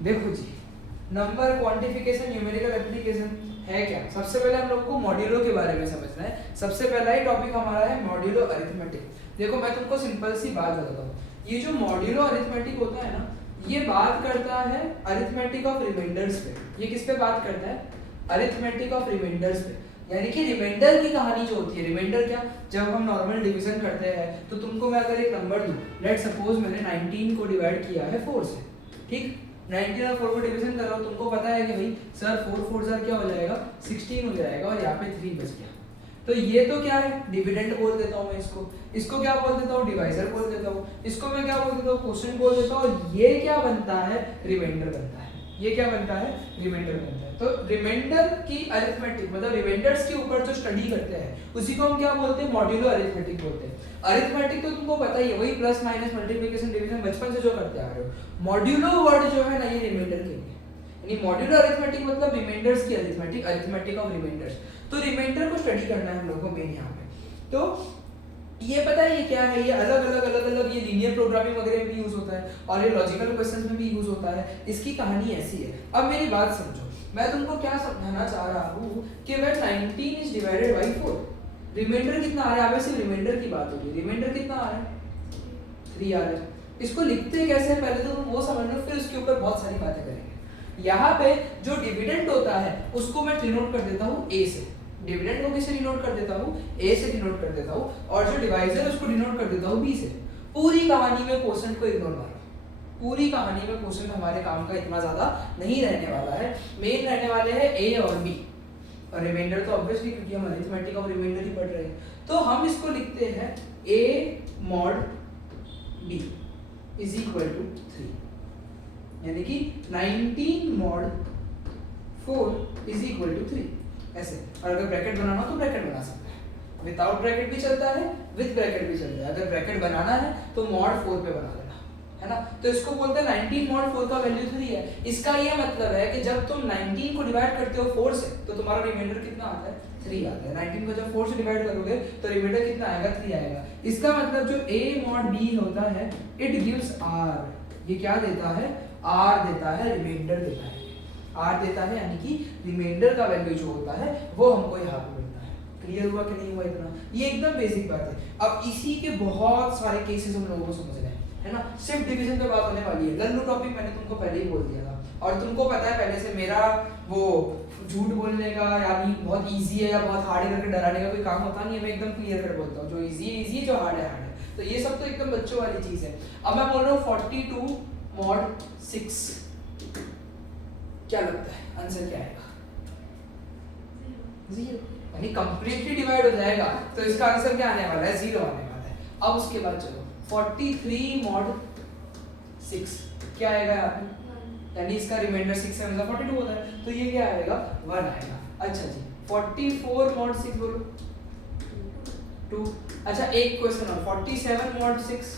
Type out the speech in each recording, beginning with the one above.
देखो जी, number quantification numerical application है क्या। सबसे पहले हम लोगों को मॉड्यूलो के बारे में समझना है। सबसे पहला ही टॉपिक हमारा है मॉड्यूलो अरिथमेटिक। देखो मैं तुमको सिंपल सी बात बताता हूँ, ये जो मॉड्यूलो अरिथमेटिक होता है ना, ये बात करता है अरिथमेटिक ऑफ रिमाइंडर्स पे। ये किस पे बात करता है? अरिथमेटिक ऑफ रिमाइंडर्स पे। यानी कि रिमाइंडर की कहानी जो होती है, रिमाइंडर क्या, जब हम नॉर्मल डिवीजन करते हैं तो तुमको मैं अगर एक नंबर दूं, लेट सपोज मैंने 19 को डिवाइड किया है 4 से, ठीक, 19 और 4 को डिवीजन कर रहा हूँ, तुमको पता है कि भाई सर 4 4 सर क्या हो जाएगा, 16 हो जाएगा, और यहाँ पे 3 बच गया। तो ये तो क्या है, डिविडेंड बोल देता हूँ मैं इसको। इसको क्या बोल देता हूँ, डिवाइजर बोल देता हूँ। इसको मैं क्या बोल देता हूँ, क्वोशिएंट बोल देता हूँ। और ये क्या बनता है, रिमाइंडर बनता है। ये क्या बनता है, रिमाइंडर बनता है। तो रिमाइंडर की अरिथमेटिक मतलब रिमाइंडर्स के ऊपर जो स्टडी करते हैं उसी को हम क्या बोलते हैं, मॉड्यूलो अरिथमेटिक बोलते हैं। अरिथमेटिक तो तुमको पता ही है, वही प्लस माइनस मल्टीप्लिकेशन डिवीजन बचपन से जो करते आ रहे हो। मॉड्यूलो वर्ड जो है ना, ये रिमाइंडर के लिए, यानी मॉड्यूलो अरिथमेटिक मतलब रिमाइंडर्स की अरिथमेटिक, अरिथमेटिक ऑफ रिमाइंडर्स। तो रिमाइंडर को स्टडी करना है हम लोगों को मेन यहाँ पे। तो ये पता है ये क्या है, ये अलग अलग ये लीनियर प्रोग्रामिंग वगैरह में भी यूज होता है और ये लॉजिकल क्वेश्चंस में भी यूज होता है। इसकी कहानी ऐसी है। अब मेरी बात समझो, मैं तुमको क्या समझाना चाह रहा हूँ कि when 19 is divided by 4, reminder कितना आ रहा है। अब सिर्फ रिमाइंडर की बात होगी, रिमाइंडर कितना आ रहा है, 3 आ रहा है। इसको लिखते कैसे हैं पहले तो तुम वो समझ लो, फिर उसके ऊपर बहुत सारी बातें करेंगे। यहाँ पे जो डिविडेंड होता है उसको मैं डिनोट कर देता हूँ ए से, डिविडेंड को किससे डिनोट कर देता हूँ, ए से डिनोट कर देता हूँ, और जो डिवाइजर है उसको डिनोट कर देता हूँ बी से। पूरी कहानी में क्वोशिएंट को इग्नोर मारो, पूरी कहानी में क्वोशिएंट हमारे काम का इतना ज्यादा नहीं रहने वाला है। मेन रहने वाले हैं ए और बी, और रिमाइंडर तो ऑब्वियसली क्योंकि हम अरिथमेटिक ऑफ रिमाइंडर ही पढ़ रहे हैं। तो हम इसको लिखते हैं A mod B is equal to 3, यानी कि 19 मॉड 4 इज इक्वल टू 3 ऐसे। और अगर ब्रैकेट बनाना हो तो ब्रैकेट बना सकते हैं, विदाउट ब्रैकेट भी चलता है, विद ब्रैकेट भी चलता है। अगर ब्रैकेट बनाना है तो मॉड 4 पे बना देना, है ना। तो इसको बोलते हैं 19 मॉड 4 का वैल्यू 3 है। इसका ये मतलब है कि जब तुम 19 को डिवाइड करते हो 4 से तो तुम्हारा रिमाइंडर कितना आता है, 3 आता है। 19 को जब 4 से डिवाइड करोगे तो रिमाइंडर कितना आएगा, 3 आएगा। इसका मतलब जो a मॉड b होता है, इट गिव्स r। ये क्या देता है, r देता है, रिमाइंडर देता है, r देता है, यानी कि रिमाइंडर का वैल्यू जो होता है वो हमको यहाँ पे मिलता है। क्लियर हुआ कि नहीं हुआ इतना, ये एकदम बेसिक बात है। अब इसी के बहुत सारे केसेस हम लोगों को समझ रहे हैं, है ना। सिर्फ डिवीजन पे बात होने वाली है। लल्लू टॉपिक मैंने तुमको पहले ही बोल दिया था, और तुमको पता है पहले से मेरा वो झूठ बोलने का यानी बहुत इजी है या बहुत हार्ड करके डराने का कोई काम होता नहीं है। मैं एकदम क्लियर कर बोलता हूँ, जो इजी है इजी है, जो हार्ड है हार्ड है। तो ये सब तो एकदम बच्चों वाली चीज है। अब मैं बोल रहा हूँ 42 मॉड 6, क्या लगता है आंसर क्या आएगा, 0, यानी कंप्लीटली डिवाइड हो जाएगा। तो इसका आंसर क्या आने वाला है, 0 आने वाला है। अब उसके बाद चलो 43 मॉड 6 क्या आएगा यहाँ पे, यानी इसका रिमाइंडर 6 से मतलब 42 होता है, तो ये क्या आएगा, 1 आएगा। अच्छा जी 44 मॉड 6 बोलो 2। अच्छा एक क्वेश्चन और, 47 मॉड 6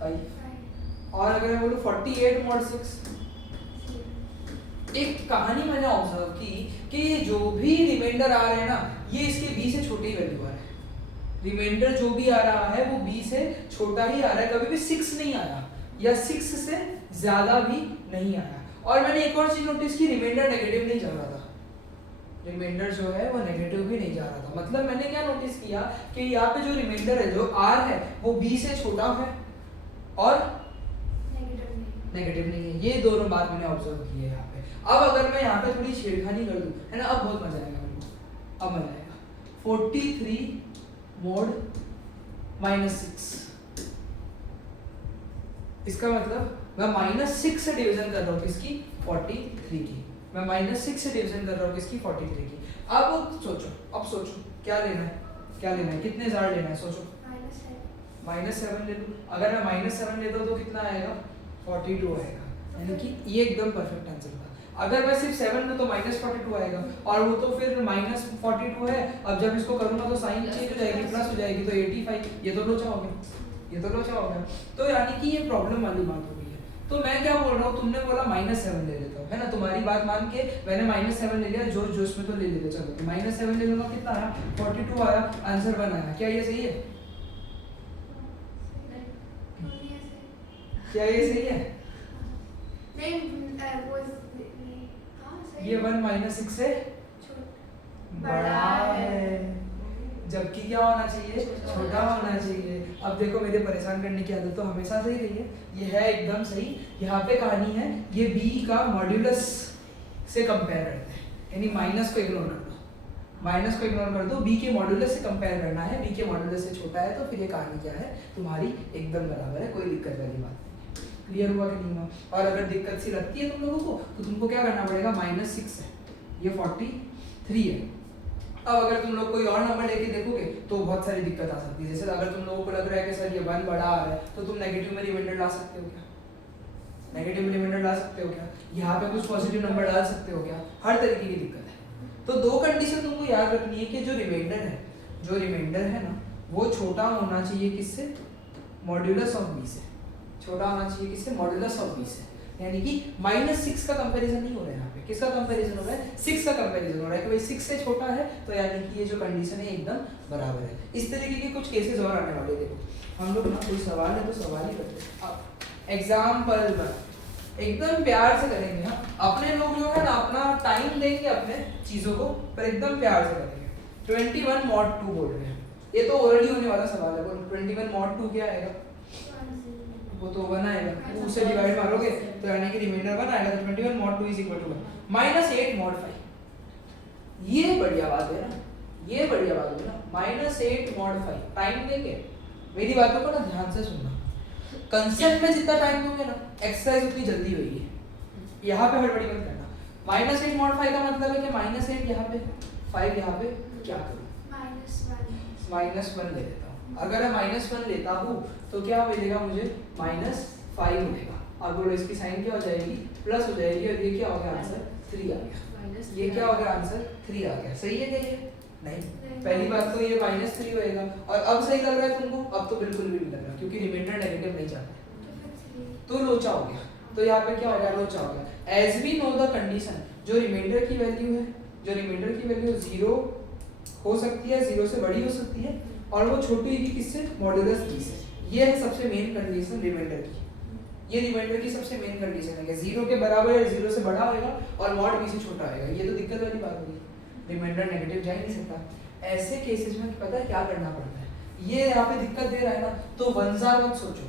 5। और अगर मैं बोलूं 48 मॉड 6, एक कहानी मैंने ऑब्जर्व की कि जो भी रिमाइंडर आ रहे हैं ना, ये इसके b से छोटे ही वैल्यू आ रहे हैं। रिमाइंडर जो भी आ रहा है वो b से छोटा ही आ रहा है, कभी भी 6 नहीं आया या 6 से ज्यादा भी नहीं आया। और मैंने एक और चीज नोटिस की, रिमाइंडर नेगेटिव नहीं जा रहा था, रिमाइंडर जो है वो नेगेटिव भी नहीं जा रहा था। मतलब मैंने क्या नोटिस किया कि यहाँ पे जो रिमाइंडर है, जो r है, वो b से छोटा है और नेगेटिव नहीं है। ये दोनों बात मैंने ऑब्जर्व की है यहाँ पे। अब अगर मैं यहाँ पे थोड़ी छेड़खानी कर दूं, है ना, अब बहुत मजा आएगा मेरे को, अब मजा आएगा। 43 मॉड -6, इसका मतलब मैं -6 से डिवीजन कर रहा हूँ किसकी, 43 की। मैं -6 से डिवीजन कर रहा हूँ किसकी, 43 की। अब सोचो क्या लेना है, क्या लेना है, कितने हजार लेना है, सोचो। -7 ले लूँ। अगर मैं -7 लेता हूँ तो कितना आएगा, 42 आएगा, यानी कि ये एकदम परफेक्ट आंसर था। अगर मैं सिर्फ 7 लूं तो -42 आएगा, और वो तो फिर -42 है। अब जब इसको करूंगा तो साइन चेंज हो जाएगी, प्लस हो जाएगी, तो 85। ये तो लोचा हो गया, तो यानी कि ये प्रॉब्लम वाली बात हो गई है। तो मैं क्या बोल रहा हूँ, तुमने बोला -7 ले लेता हूँ, है ना, तुम्हारी बात मान के मैंने -7 ले लिया, जोश में तो ले लेते। चलो तो -7 ले लूंगा, कितना आया, 42 आया, आंसर 1 आया। क्या ये सही है, क्या ये सही है? नहीं वो हाँ सही ये 1 माइनस 6 से बड़ा है, जबकि क्या होना चाहिए? छोटा होना चाहिए। अब देखो मेरे परेशान करने की आदत तो हमेशा से ही रही है, ये है एकदम सही। यहाँ पे कहानी है ये b का मॉड्यूलस से कंपेयर करते हैं, यानी माइनस को इग्नोर कर दो, माइनस को इग्नोर कर दो, b के मॉड्यूलस से कंपेयर करना है, b के मॉड्यूलस से छोटा है, तो फिर ये कहानी क्या है तुम्हारी एकदम बराबर है, कोई दिक्कत वाली बात नहीं। क्लियर हुआ कि नहीं हुआ? और अगर दिक्कत सी लगती है तुम लोगों को तो तुमको क्या करना पड़ेगा, -6 है, ये 43 है। अब अगर तुम लोग कोई और नंबर लेके देखोगे तो बहुत सारी दिक्कत आ सकती है। जैसे अगर तुम लोगों को लग रहा है कि सर ये 1 बड़ा आ रहा है, तो तुम नेगेटिव में रिमाइंडर ला सकते हो क्या? नेगेटिव में रिमाइंडर ला सकते हो क्या? यहाँ पे कुछ पॉजिटिव नंबर डाल सकते हो क्या? हर तरीके की दिक्कत है। तो दो कंडीशन तुमको याद रखनी है कि जो रिमाइंडर है ना, वो छोटा होना चाहिए किससे? मॉड्यूलस ऑफ b से। छोटा होना चाहिए किससे? मॉड्यूलस ऑफ b से। यानी कि -6 का कंपैरिजन नहीं हो रहा है यहाँ पे, किसका कंपैरिजन हो रहा है? 6 का कंपैरिजन हो रहा है कि भाई 6 से छोटा है, तो यानी कि ये जो कंडीशन है एकदम बराबर है। इस तरीके के कुछ केसेस और आने वाले। देखो हम लोग ना कोई सवाल है तो सवाल ही करते हैं। अब एग्जाम्पल 1 एकदम प्यार से करेंगे। हाँ, अपने लोग जो है ना अपना टाइम देंगे अपने चीजों को, पर एकदम प्यार से करेंगे। 21 mod 2 बोल रहे हैं, ये तो ओरली होने वाला सवाल है। बोलो 21 mod 2 क्या आएगा? वो तो 1 आएगा, वो उससे डिवाइड मारोगे तो यानी कि रिमाइंडर 1 आएगा, तो 21 mod 2 is equal to 1 -8 mod 5। ये बढ़िया बात है ना, ये बढ़िया बात है ना, -8 mod 5। टाइम देंगे, मेरी बातों को ना ध्यान से सुनना। कंसेप्ट में जितना टाइम दोगे ना, एक्सरसाइज उतनी जल्दी होगी। यहाँ पे हड़बड़ी मत करना। -8 mod 5 का मतलब है कि -8 यहाँ पे, 5 यहाँ पे, क्या करूँ? -1 ले लेता हूँ। अगर मैं -1 लेता हूँ तो क्या मिलेगा मुझे? -5 मिलेगा। अब बोलो इसकी साइन क्या हो जाएगी? प्लस हो जाएगी, और ये क्या हो गया? आंसर 3 आ गया। ये क्या हो गया? आंसर 3 आ गया। सही है क्या ये? नहीं। पहली बात तो ये -3 होएगा। और अब सही लग रहा है तुमको? अब तो बिल्कुल भी नहीं लग रहा, क्योंकि रिमाइंडर नेगेटिव नहीं जाता, तो लोचा हो गया। तो यहाँ पे क्या हो गया? लोचा हो गया। As we know the condition, जो रिमाइंडर की वैल्यू है, जो रिमाइंडर की वैल्यू 0 हो सकती है, 0 से बड़ी हो सकती है, और वो छोटी होगी किससे? मॉड्यूलस b से। ये है सबसे मेन कंडीशन रिमाइंडर की। ये रिमाइंडर की सबसे मेन कंडीशन है कि 0 के बराबर या 0 से बड़ा होएगा और मॉड b से छोटा होएगा। ये तो दिक्कत वाली बात होगी, रिमाइंडर नेगेटिव जा ही नहीं सकता। ऐसे केसेस में पता है क्या करना पड़ता है? ये यहाँ पे दिक्कत दे रहा है ना, तो 1 जार मत सोचो,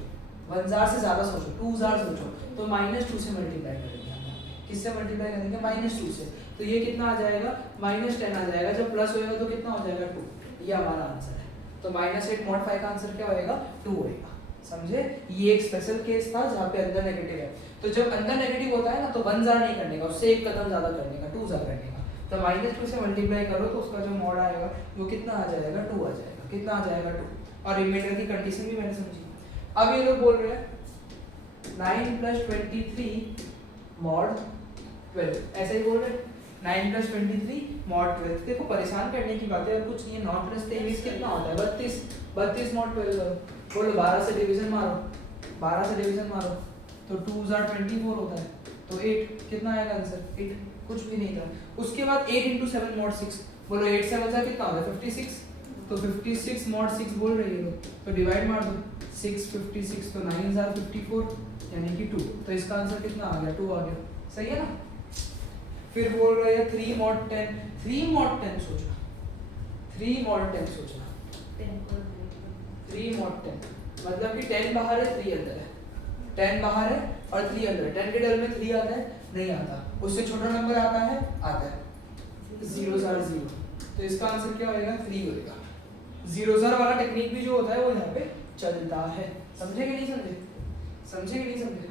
1 जार से ज्यादा सोचो, 2 जार सोचो। तो -2 से मल्टीप्लाई करेंगे हम। किससे मल्टीप्लाई करेंगे? -2 से। तो ये कितना आ जाएगा? -10 आ जाएगा। जब प्लस होएगा तो कितना हो जाएगा? 2। ये हमारा आंसर है। तो -8 mod 5 का आंसर क्या होएगा? 2 होएगा। समझे? ये एक स्पेशल केस था जहाँ पे अंदर नेगेटिव है। तो जब अंदर नेगेटिव होता है ना, तो 1 जार नहीं करने का, उससे एक कदम ज्यादा करने का, 2 जार करने का। तो -2 से मल्टीप्लाई करो तो उसका जो मॉड आएगा वो कितना आ जाएगा? 2 आ जाएगा। कितना आ जाएगा? 2। और रिमाइंडर की कंडीशन भी मैंने समझी। अब ये लोग बोल रहे हैं 9 + 23 mod 12, ऐसे ही बोल रहे हैं। 9 + 23 mod 12। देखो परेशान करने की बात है और कुछ नहीं है। 9 + 23 कितना होता है? 32। 32 mod 12 करो। बोलो 12 से डिवीजन मारो, 12 से डिवीजन मारो तो 2 जार 24 होता है, तो 8 कितना आएगा आंसर? 8। कुछ भी नहीं था। उसके बाद 8 × 7 mod 6। बोलो 8 से बचा कितना होता है? 56। तो 56 mod 6 बोल रही है लोग, तो डिवाइड मार दो। 6 56 तो 9 जार 54 यानी कि 2। तो इसका आंसर कितना आ गया? 2 आ गया। सही है ना? फिर बोल रहे हैं 3 mod 10। 3 mod 10 सोचना, 3 mod 10 सोचना। 3 mod 10 मतलब कि 10 बाहर है, 3 अंदर है। 10 बाहर है और 3 अंदर है। 10 के डबल में 3 आता है? नहीं आता। उससे छोटा नंबर आता है? आता है। 0 जार 0। तो इसका आंसर क्या होएगा? 3 होएगा। 0 जार वाला टेक्निक भी जो होता है वो यहाँ पे चलता है। समझे कि नहीं समझे? समझे कि नहीं समझे?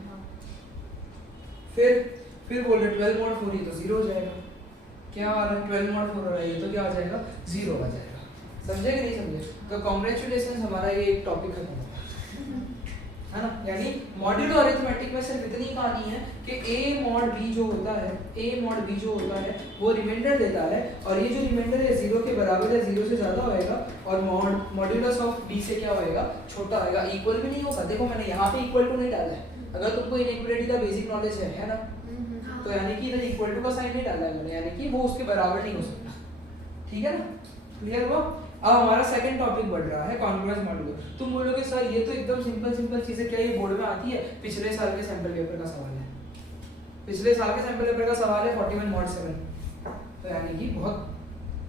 फिर बोल रहे 12 mod 4 ही तो 0 हो जाएगा। क्या आ रहा है? 12 mod 4 हो रहा है, ये तो क्या आ जाएगा? 0 आ जाएगा। समझे कि नहीं समझे? तो कांग्रेचुलेशन, हमारा ये एक टॉपिक खत्म हो गया, है ना? यानी मॉड्यूलो अरिथमेटिक में सिर्फ इतनी कहानी है कि a mod b जो होता है, a mod b जो होता है वो रिमाइंडर देता है, और ये जो रिमाइंडर है 0 के बराबर या 0 से ज्यादा होएगा, और मॉड्यूलस ऑफ b से क्या होएगा? छोटा होएगा। इक्वल भी नहीं होगा। देखो मैंने यहाँ पे इक्वल टू नहीं डाला है। अगर तुमको इनइक्वालिटी का बेसिक नॉलेज है ना, तो यानी कि इधर इक्वल टू का साइन नहीं डाला है मैंने, यानी कि वो उसके बराबर नहीं हो सकता। ठीक है ना? क्लियर हुआ? अब हमारा सेकंड टॉपिक बढ़ रहा है कॉन्ग्रुएंस मॉड्यूलो। तुम बोलोगे सर ये तो एकदम सिंपल चीजें, क्या ये बोर्ड में आती है? पिछले साल के सैंपल पेपर का सवाल है, पिछले साल के सैंपल पेपर का सवाल है 41 mod 7, तो यानी कि बहुत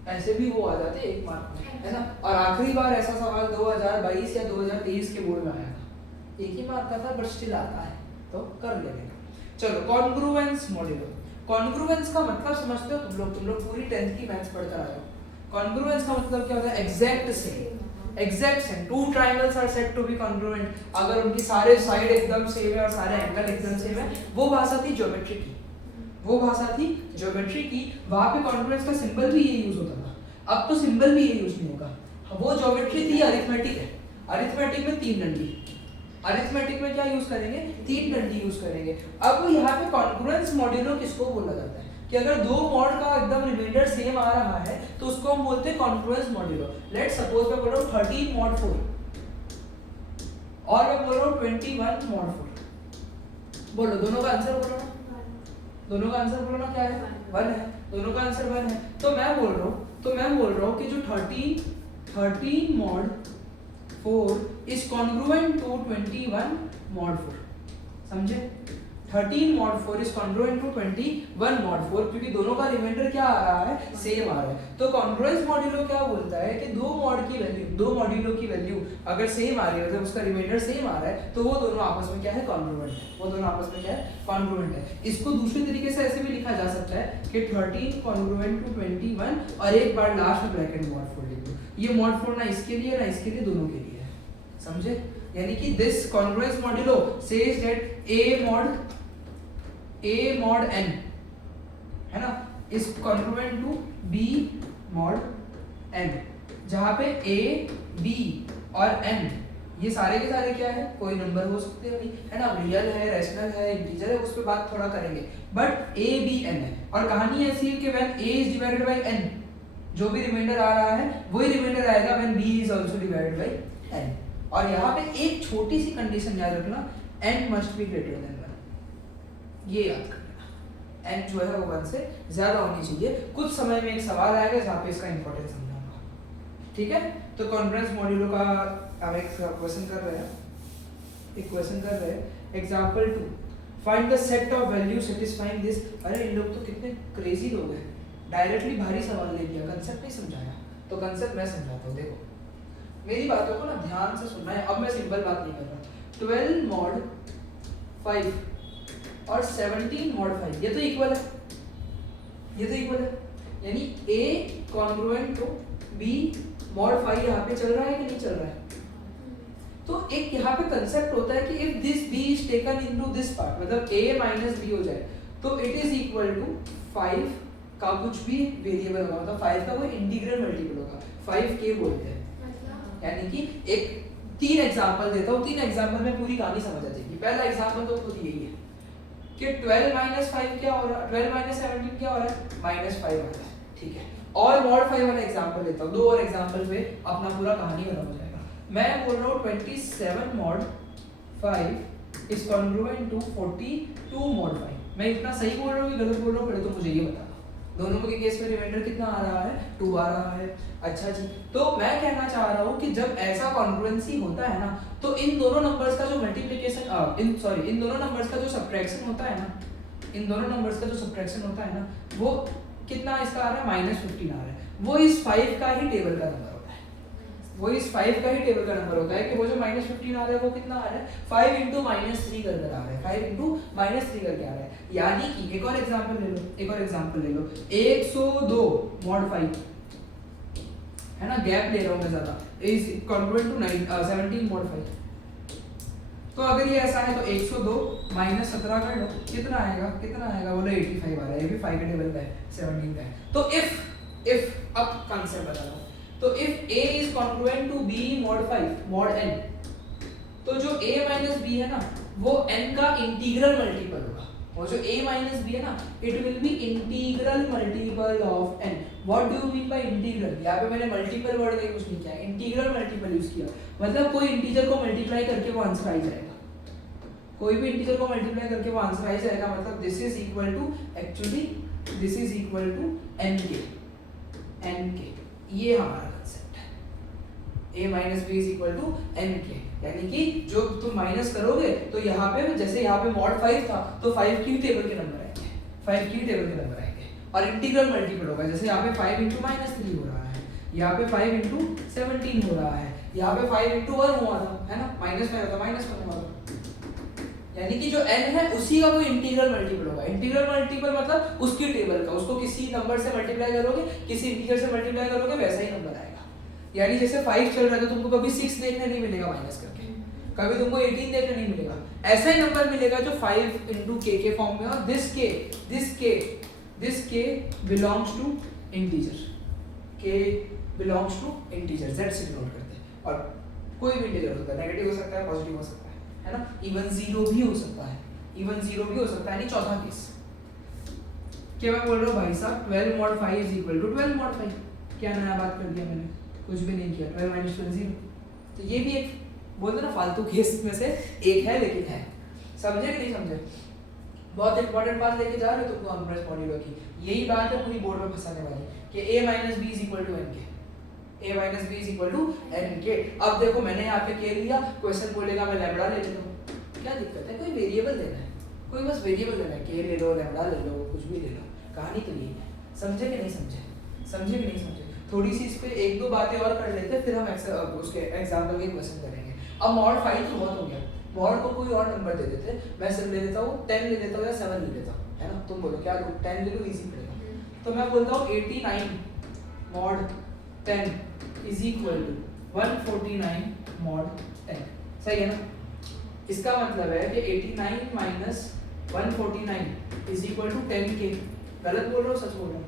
ऐसे भी वो आ जाते हैं 1 मार्क में, है ना। और आखिरी बार ऐसा सवाल 2022 या 2023 के बोर्ड में आया था, 1 ही मार्क का था, बट स्टिल आता है, तो कर लेंगे। चलो कॉन्ग्रुएंस मॉड्यूलो। कॉन्ग्रुएंस का मतलब समझते हो तुम लोग पूरी 10th की मैथ्स पढ़कर आए हो। कॉन्ग्रुएंस का मतलब क्या होता है? Exact same. Exact same, two triangles are said to be congruent, अगर उनकी सारे साइड एकदम सेम है और सारे एंगल एकदम सेम है। वो भाषा थी ज्योमेट्री की, वो भाषा थी ज्योमेट्री की। वहां पे कॉन्ग्रुएंस का सिंबल भी यही यूज होता था, अब तो सिंबल भी यही यूज नहीं होगा। वो ज्योमेट्री थी, अरिथमेटिक है। अरिथमेटिक में 3 डंडी, अरिथमेटिक में क्या यूज करेंगे? 3 डंडी यूज करेंगे। अब यहाँ पे कॉन्ग्रुएंस मॉड्यूलो किसको बोला जाता है कि अगर 2 मॉड का एकदम रिमाइंडर सेम आ रहा है तो उसको हम बोलते हैं कॉन्ग्रुएंस मॉड्यूलो। लेट्स सपोज मैं बोल रहा हूँ 13 mod 4 और मैं बोल रहा हूँ 21 mod 4। बोलो दोनों का आंसर बोलो ना, दोनों का आंसर बोलो ना, क्या है? 1 है, दोनों का आंसर 1 है। तो मैं बोल रहा हूँ कि जो 13 mod 4 is congruent to 21 mod 4, समझे? 13 mod 4 is congruent to 21 mod 4, क्योंकि दोनों का रिमाइंडर क्या आ रहा है? सेम आ रहा है। तो कॉन्ग्रुएंस मॉड्यूलो क्या बोलता है कि 2 मॉड्यूलो की वैल्यू अगर सेम आ रही है, मतलब उसका रिमाइंडर सेम आ रहा है, तो वो दोनों आपस में क्या है? कॉन्ग्रुएंट है। वो दोनों आपस में क्या है? कॉन्ग्रुएंट है। इसको दूसरे तरीके से ऐसे भी लिखा जा सकता है कि 13 कॉन्ग्रुएंट टू 21 और एक बार लास्ट में ब्रैकेट mod 4 लिख दो। ये mod 4 ना इसके लिए ना इसके लिए, दोनों के लिए है, समझे? यानी कि this congruence modulo says that A mod n, है ना, is congruent to B mod n, जहां पे A, B और n ये सारे के सारे क्या है? कोई नंबर हो सकते हैं, है ना, रियल है, रैशनल है, इंटीजर है, उस पे बात थोड़ा करेंगे, बट A, B, n है। और कहानी ऐसी है कि when A is divided by n, जो भी रिमाइंडर आ रहा है वही रिमाइंडर आएगा when B is also divided by n। और यहाँ पे एक छोटी सी कंडीशन याद रखना, n must be greater than 1, ये याद रखना। n जो है वो 1 से ज्यादा होनी चाहिए। कुछ समय में एक सवाल आएगा जहाँ पे इसका इंपॉर्टेंस समझाऊंगा, ठीक है। तो कॉन्ग्रुएंस मॉड्यूलो का हम एक क्वेश्चन कर रहे हैं, example 2, find the set of value satisfying this. अरे इन लोग तो कितने क्रेजी लोग हैं, डायरेक्टली भारी सवाल दे दिया, कंसेप्ट नहीं समझाया। तो कंसेप्ट मैं समझाता हूँ, देखो मेरी बातों को ना ध्यान से सुनना है। अब मैं सिंपल बात नहीं कर रहा। 12 mod 5 और 17 mod 5 ये तो इक्वल है, यानी A congruent to B mod 5 यहाँ पे चल रहा है कि नहीं चल रहा है? तो एक यहाँ पे कंसेप्ट होता है कि if this B is taken into this part, मतलब A minus B हो जाए तो इट इज इक्वल टू 5 का कुछ भी वेरिएबल होगा, मतलब 5 का कोई इंटीग्रल मल्टीपल होगा, 5k बोलते हैं। यानी कि एक 3 एग्जांपल देता हूँ, 3 एग्जांपल में पूरी कहानी समझ आ जाएगी। पहला एग्जांपल तो खुद यही है कि 12 minus 5 क्या हो रहा है, 12 minus 17 क्या हो रहा है? -5 आ रहा है, ठीक है। और mod 5 वाला एग्जांपल लेता हूँ, 2 और एग्जांपल पे अपना पूरा कहानी खत्म हो जाएगा। मैं बोल रहा हूँ 27 mod 5 is congruent to 42 mod 5। मैं इतना सही बोल रहा हूँ कि गलत बोल रहा हूँ, पहले तो मुझे ये बता। दोनों के केस में रिमाइंडर कितना आ रहा है? 2 आ रहा है। अच्छा जी, तो मैं कहना चाह रहा हूँ कि जब ऐसा कॉन्ग्रुएंसी होता है ना, तो इन दोनों नंबर्स का जो मल्टीप्लिकेशन इन दोनों नंबर्स का जो सब्ट्रैक्शन होता है ना, वो कितना इसका आ रहा है? -15 आ रहा है। वो इस 5 का ही टेबल का नंबर होता है, कि वो जो -15 आ रहा है वो कितना आ रहा है? 5 into -3 करके आ रहा है। यानी कि एक और एग्जांपल ले लो, 102 mod 5, है ना, गैप ले रहा हूँ मैं ज्यादा, इज कॉन्ग्रुएंट टू 17 mod 5। तो अगर ये ऐसा है तो 102 - 17 कर लो, कितना आएगा? बोलो 85 आ रहा है, ये भी 5 के टेबल का है, 17 का है। तो इफ अब कांसेप्ट बता रहा हूँ, तो if A is congruent to B mod 5 mod n, तो जो A minus B है ना, वो n का इंटीग्रल मल्टीपल होगा। वो जो A minus B है ना, it will B integral multiple of n। What do you mean by integral? यहाँ पे मैंने मल्टीपल वर्ड का यूज नहीं किया, इंटीग्रल मल्टीपल यूज किया। मतलब कोई इंटीजर को मल्टीप्लाई करके वो आंसर आ जाएगा, कोई भी इंटीजर को मल्टीप्लाई करके वो आंसर आ जाएगा। मतलब this is equal to n k, ये हमारा कंसेप्ट है, a minus B is equal to N K, यानी कि जो तुम माइनस करोगे तो यहाँ पे जैसे यहाँ पे मॉड 5 था तो 5 की टेबल के नंबर आएंगे, 5 की टेबल के नंबर आएंगे, और इंटीग्रल मल्टीपल होगा, जैसे यहाँ पे 5 इंटू माइनस 3 हो रहा है, यहाँ पे 5 इंटू 17 हो रहा है, यहाँ पे 5 इंटू 1 हुआ था, है ना, माइनस में था माइनस में हुआ था, यानी कि जो n है उसी का कोई इंटीग्रल मल्टीपल होगा। इंटीग्रल मल्टीपल मतलब उसकी टेबल का, उसको किसी नंबर से मल्टीप्लाई करोगे, किसी इंटीग्रल से मल्टीप्लाई करोगे, वैसा ही नंबर आएगा। यानी जैसे 5 चल रहा है तो तुमको कभी 6 देखने नहीं मिलेगा माइनस करके, कभी तुमको 18 देखने नहीं मिलेगा, ऐसा ही नंबर मिलेगा जो 5 इंटू के फॉर्म में, और दिस के बिलोंग्स टू इंटीजर, के बिलोंग्स टू इंटीजर, z से डिनोट करते हैं, और कोई भी इंटीजर हो सकता है, नेगेटिव हो सकता है, पॉजिटिव हो सकता है ना, इवन 0 भी हो सकता है, इवन 0 भी हो सकता है, यानी चौथा केस। क्या मैं बोल रहा हूँ भाई साहब 12 mod 5 is equal to 12 mod 5, क्या नया बात कर दिया मैंने, कुछ भी नहीं किया, 12 माइनस 12 0, तो ये भी एक बोलते ना फालतू केस में से एक है, लेकिन है, समझे कि नहीं समझे? बहुत इंपॉर्टेंट बात लेके जा रहे हो तुमको कॉन्फ्रेंस मॉड्यूल की, यही बात है पूरी बोर्ड में फंसाने वाली कि a minus B is equal to N K, a minus B is equal to N K. अब देखो मैंने यहाँ पे के लिया, क्वेश्चन बोलेगा मैं लैम्बडा ले लेता हूँ, क्या दिक्कत है, कोई वेरिएबल देना है, कोई बस वेरिएबल देना है, के ले लो, लैम्बडा ले लो, कुछ भी ले लो, कहानी तो यही है, समझे कि नहीं समझे, समझे कि नहीं समझे? थोड़ी सी इस पे एक दो बातें और कर लेते हैं, फिर हम उसके एग्जाम्पल के क्वेश्चन करेंगे। अब मॉड 5 तो बहुत हो गया, मॉड को कोई और नंबर दे देते, मैं सिर्फ ले लेता हूँ 10 ले लेता हूँ या 7 ले लेता हूँ, है ना, तुम बोलो क्या लूँ, 10 ले लो, इजी पड़ेगा, तो मैं बोलता हूँ 89 mod 10 is equal to 149 mod 10, सही है ना? इसका मतलब है कि 89 माइनस 149 इज इक्वल टू 10 के, गलत बोल रहा हूँ सच बोल रहा हूँ?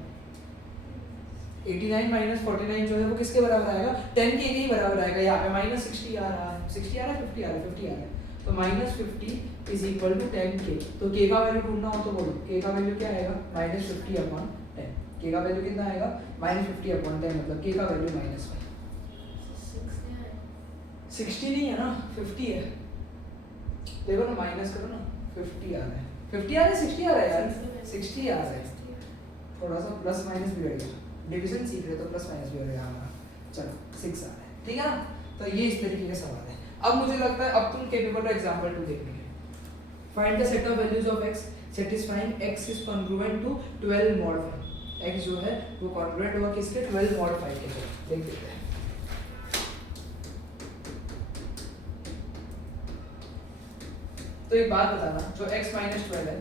89 माइनस 49 जो है वो किसके बराबर आएगा, 10 के ही बराबर आएगा, यहाँ पे माइनस 60 आ रहा है, 60 आ रहा है, 50 आ रहा है, 50 आ रहा है, तो माइनस 50 इज इक्वल टू 10 के, तो के का वैल्यू ढूंढना हो तो बोलो, के का वैल्यू क्या आएगा, माइनस 50 अपॉन 10, के का वैल्यू कितना आएगा, माइनस 50 अपॉन 10, मतलब के का वैल्यू माइनस 60 नहीं है ना, 50 है, देखो ना माइनस करो ना, 50 आ रहा है, 50 आ रहा है, 60 आ रहा है यार, 60 आ रहा है, थोड़ा सा प्लस माइनस भी बढ़ेगा, डिवीजन सीख रहे तो प्लस माइनस भी बढ़ेगा हमारा, चलो 6 आ रहा है, ठीक है ना? तो ये इस तरीके के सवाल है। अब मुझे लगता है अब तुम केपेबल हो एग्जांपल 2 देखने के। Find the set of values of x satisfying x is congruent to 12 mod 5, x जो है वो कॉन्ग्रुएंट होगा किसके, 12 mod 5 के, देख लेते हैं। तो एक बात बताना, जो x माइनस 12 है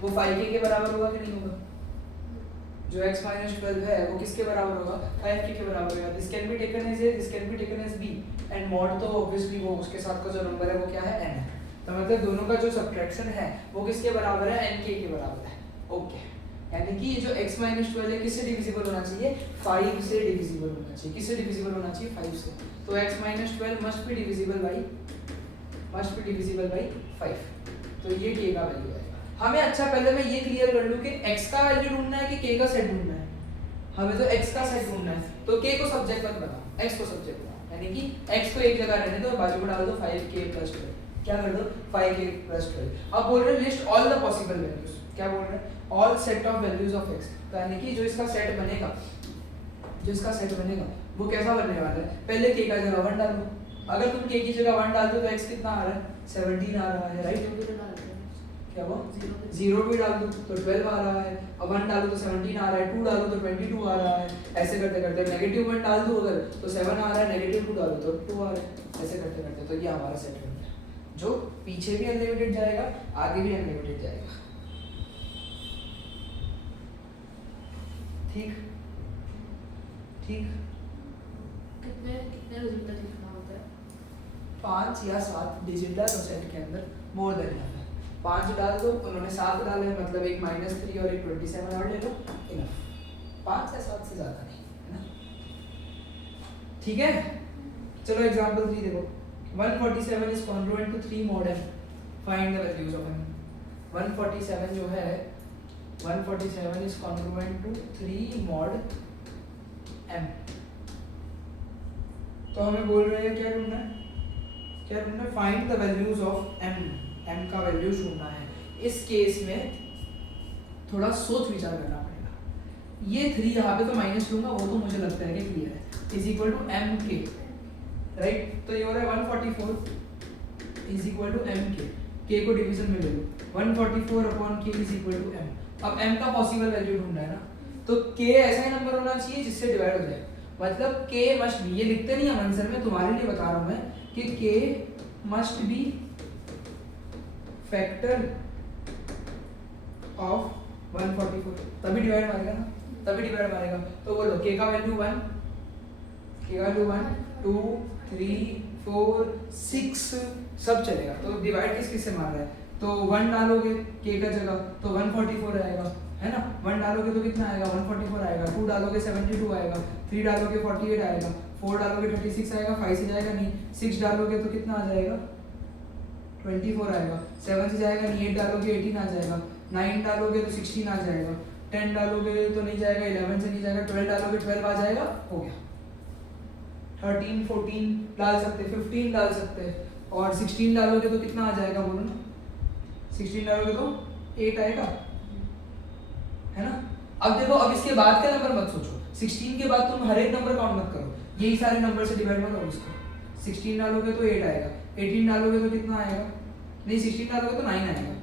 वो 5k के बराबर होगा कि नहीं होगा? जो x माइनस 12 है वो किसके बराबर होगा, 5k के बराबर होगा। This can be taken as a, this can be taken as b, and mod तो ऑब्वियसली वो उसके साथ का जो नंबर है वो क्या है, n है, तो मतलब दोनों का जो सब्ट्रैक्शन है वो किसके बराबर है, nk के बराबर है, ओके। यानी कि ये जो x माइनस 12 है किससे डिविजिबल होना चाहिए, 5 से डिविजिबल होना चाहिए, किससे डिविजिबल होना चाहिए, 5 से, तो x minus 12 must be divisible by 5, तो ये k का वैल्यू है। हमें अच्छा पहले मैं ये क्लियर कर लूं कि x का वैल्यू ढूंढना है कि k का सेट ढूंढना है, हमें तो x का सेट ढूंढना है, तो k को सब्जेक्ट मत बनाओ, x को सब्जेक्ट बनाओ, यानी कि x को एक जगह रहने दो, बाजू में डाल दो 5k + 12, क्या कर दो 5k + 12। अब बोल रहे हैं list all the possible values, क्या बोल रहे हैं, all set of values of x, तो यानी कि जो इसका सेट बनेगा, वो कैसा बनने वाला है, पहले k का जगह 1 डाल दो, अगर तुम k की जगह 1 डाल दो तो x कितना आ रहा है, 17 आ रहा है, राइट, क्या वो 0 भी डाल दूं तो 12 आ रहा है, अब 1 डालूं तो 17 आ रहा है, 2 डालूं तो 22 आ रहा है, ऐसे करते करते नेगेटिव 1 डाल दूं अगर तो 7 आ रहा है, नेगेटिव 2 डालूं तो 2 आ रहा है, ऐसे करते करते तो ये हमारा सेट बन गया, जो पीछे भी अनलिमिटेड जाएगा, आगे भी अनलिमिटेड जाएगा, ठीक ठीक। कितने डिजिट तक लिखना होता है, 5 या 7 डिजिट डालो सेट के अंदर, मोर देन इनफ है, 5 डाल दो, उन्होंने 7 डाले मतलब एक -3 और एक 27 और ले लो, इनफ, 5 या 7 से ज्यादा नहीं, है ना, ठीक है। चलो एग्जांपल 3 देखो, 147 is congruent to 3 mod m, find the values of m। 147 जो है 147 is congruent to 3 mod m, तो हमें बोल रहे हैं क्या ढूंढना है, find the values of m का वैल्यू ढूंढना है। इस केस में थोड़ा सोच विचार करना पड़ेगा, ये 3 यहाँ पे तो माइनस लूंगा, वो तो मुझे लगता है कि क्लियर है, इज इक्वल टू m के, राइट। तो ये हो रहा है 144 इज इक्वल टू एम के को डिवीजन में ले लो, 144 अपॉन के इज इक्वल टू एम। अब एम का पॉसिबल वैल्यू ढूंढना है ना, तो के ऐसा ही नंबर होना चाहिए जिससे डिवाइड हो जाए, मतलब के मस्ट बी, ये लिखते नहीं हम आंसर में, तुम्हारे लिए बता रहा हूं मैं कि के मस्ट बी फैक्टर ऑफ 144, तभी डिवाइड मारेगा ना, तभी डिवाइड मारेगा। तो बोलो के का वैल्यू 1, के का वैल्यू 1 2 3 4 6 सब चलेगा। तो डिवाइड किस किस से मार रहा है, तो 1 डालोगे के का जगह तो 144 आएगा, है ना। 1 डालोगे तो कितना आएगा 144 आएगा, 2 डालोगे 72 आएगा, 3 डालोगे 48 आएगा, 4 डालोगे 36 आएगा, 5 से जाएगा नहीं, 6 डालोगे तो कितना आ जाएगा 24 आएगा, 7 से जाएगा नहीं, 8 डालोगे 18 आ जाएगा, 9 डालोगे तो 16 आ जाएगा, 10 डालोगे तो नहीं जाएगा, 11 से नहीं जाएगा, 12 डालोगे 12 आ जाएगा, हो गया। 13 14 डाल सकते, 15 डाल सकते, और 16 डालोगे तो कितना आ जाएगा बोलो ना, 16 डालोगे तो 8 आएगा, है ना। अब देखो, अब इसके बाद का नंबर मत सोचो, 16 के बाद तुम हर एक नंबर काउंट मत करो, यही सारे नंबर से डिवाइड करो उसको। 16 डालोगे तो 8 आएगा, 18 डालोगे तो कितना आएगा, नहीं 16 डालोगे तो 9 आएगा,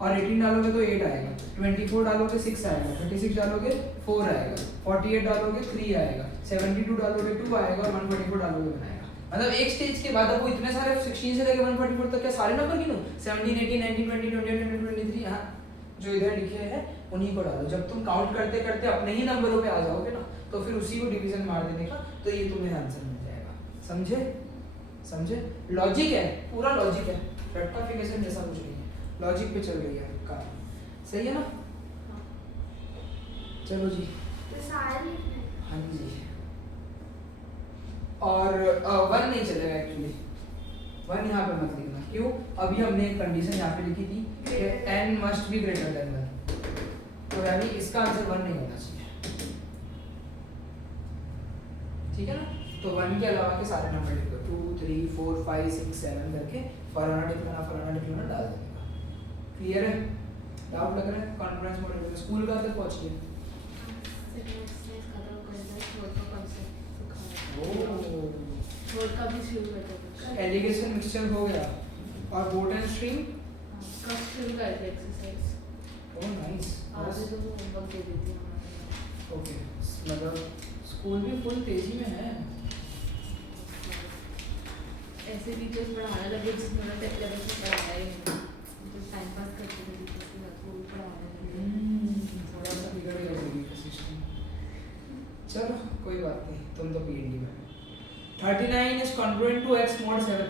और 18 डालोगे तो 8 आएगा, 24 डालोगे 6 आएगा, 36 डालोगे 4 आएगा, 48 डालोगे 3 आएगा, 72 डालोगे 2 आएगा, और 144 डालोगे 1 आएगा। मतलब एक स्टेज के बाद आपको इतने सारे 16 से लेकर 144 तक क्या सारे नंबर गिनो, 17 18 19 20 21 22 23, हाँ जो इधर लिखे हैं उन्हीं को डालो। जब तुम काउंट करते करते अपने ही नंबरों पे आ जाओगे ना, तो फिर उसी को डिवीजन मार देने का, तो ये तुम्हें आंसर मिल जाएगा। समझे, समझे, लॉजिक है, पूरा लॉजिक है, रेक्टिफिकेशन जैसा कुछ नहीं है, लॉजिक पे चल रही है कार, सही है ना। चलो जी, हाँ जी। और 1 नहीं चलेगा एक्चुअली, 1 यहाँ पे मत लिखना, क्यों, अभी हमने एक कंडीशन यहाँ पे लिखी थी कि n must be greater than 1, तो यानी इसका आंसर 1 नहीं होना चाहिए, ठीक है ना। तो 1 के अलावा के सारे नंबर लिख दो, 2 3 4 5 6 7 करके फलाना डिप्लोमा डाल देगा। क्लियर है, डाउट लग रहा है, कॉन्फ्रेंस मॉडल में स्कूल का तक पहुंच गए। एलिगेशन मिक्सचर हो गया, और boat and stream oh nice, okay, मतलब स्कूल भी फुल तेजी में है। ऐसे टीचर्स पढ़ाने लगे जिसमें टेक लेवल से पढ़ाया ही नहीं, तो टाइम पास करते थे टीचर्स के साथ, वो पढ़ाने लगे। थोड़ा सा बिगड़ गया एजुकेशन सिस्टम, चलो कोई बात नहीं, तुम तो पीएचडी में। 39 is congruent to x mod 7,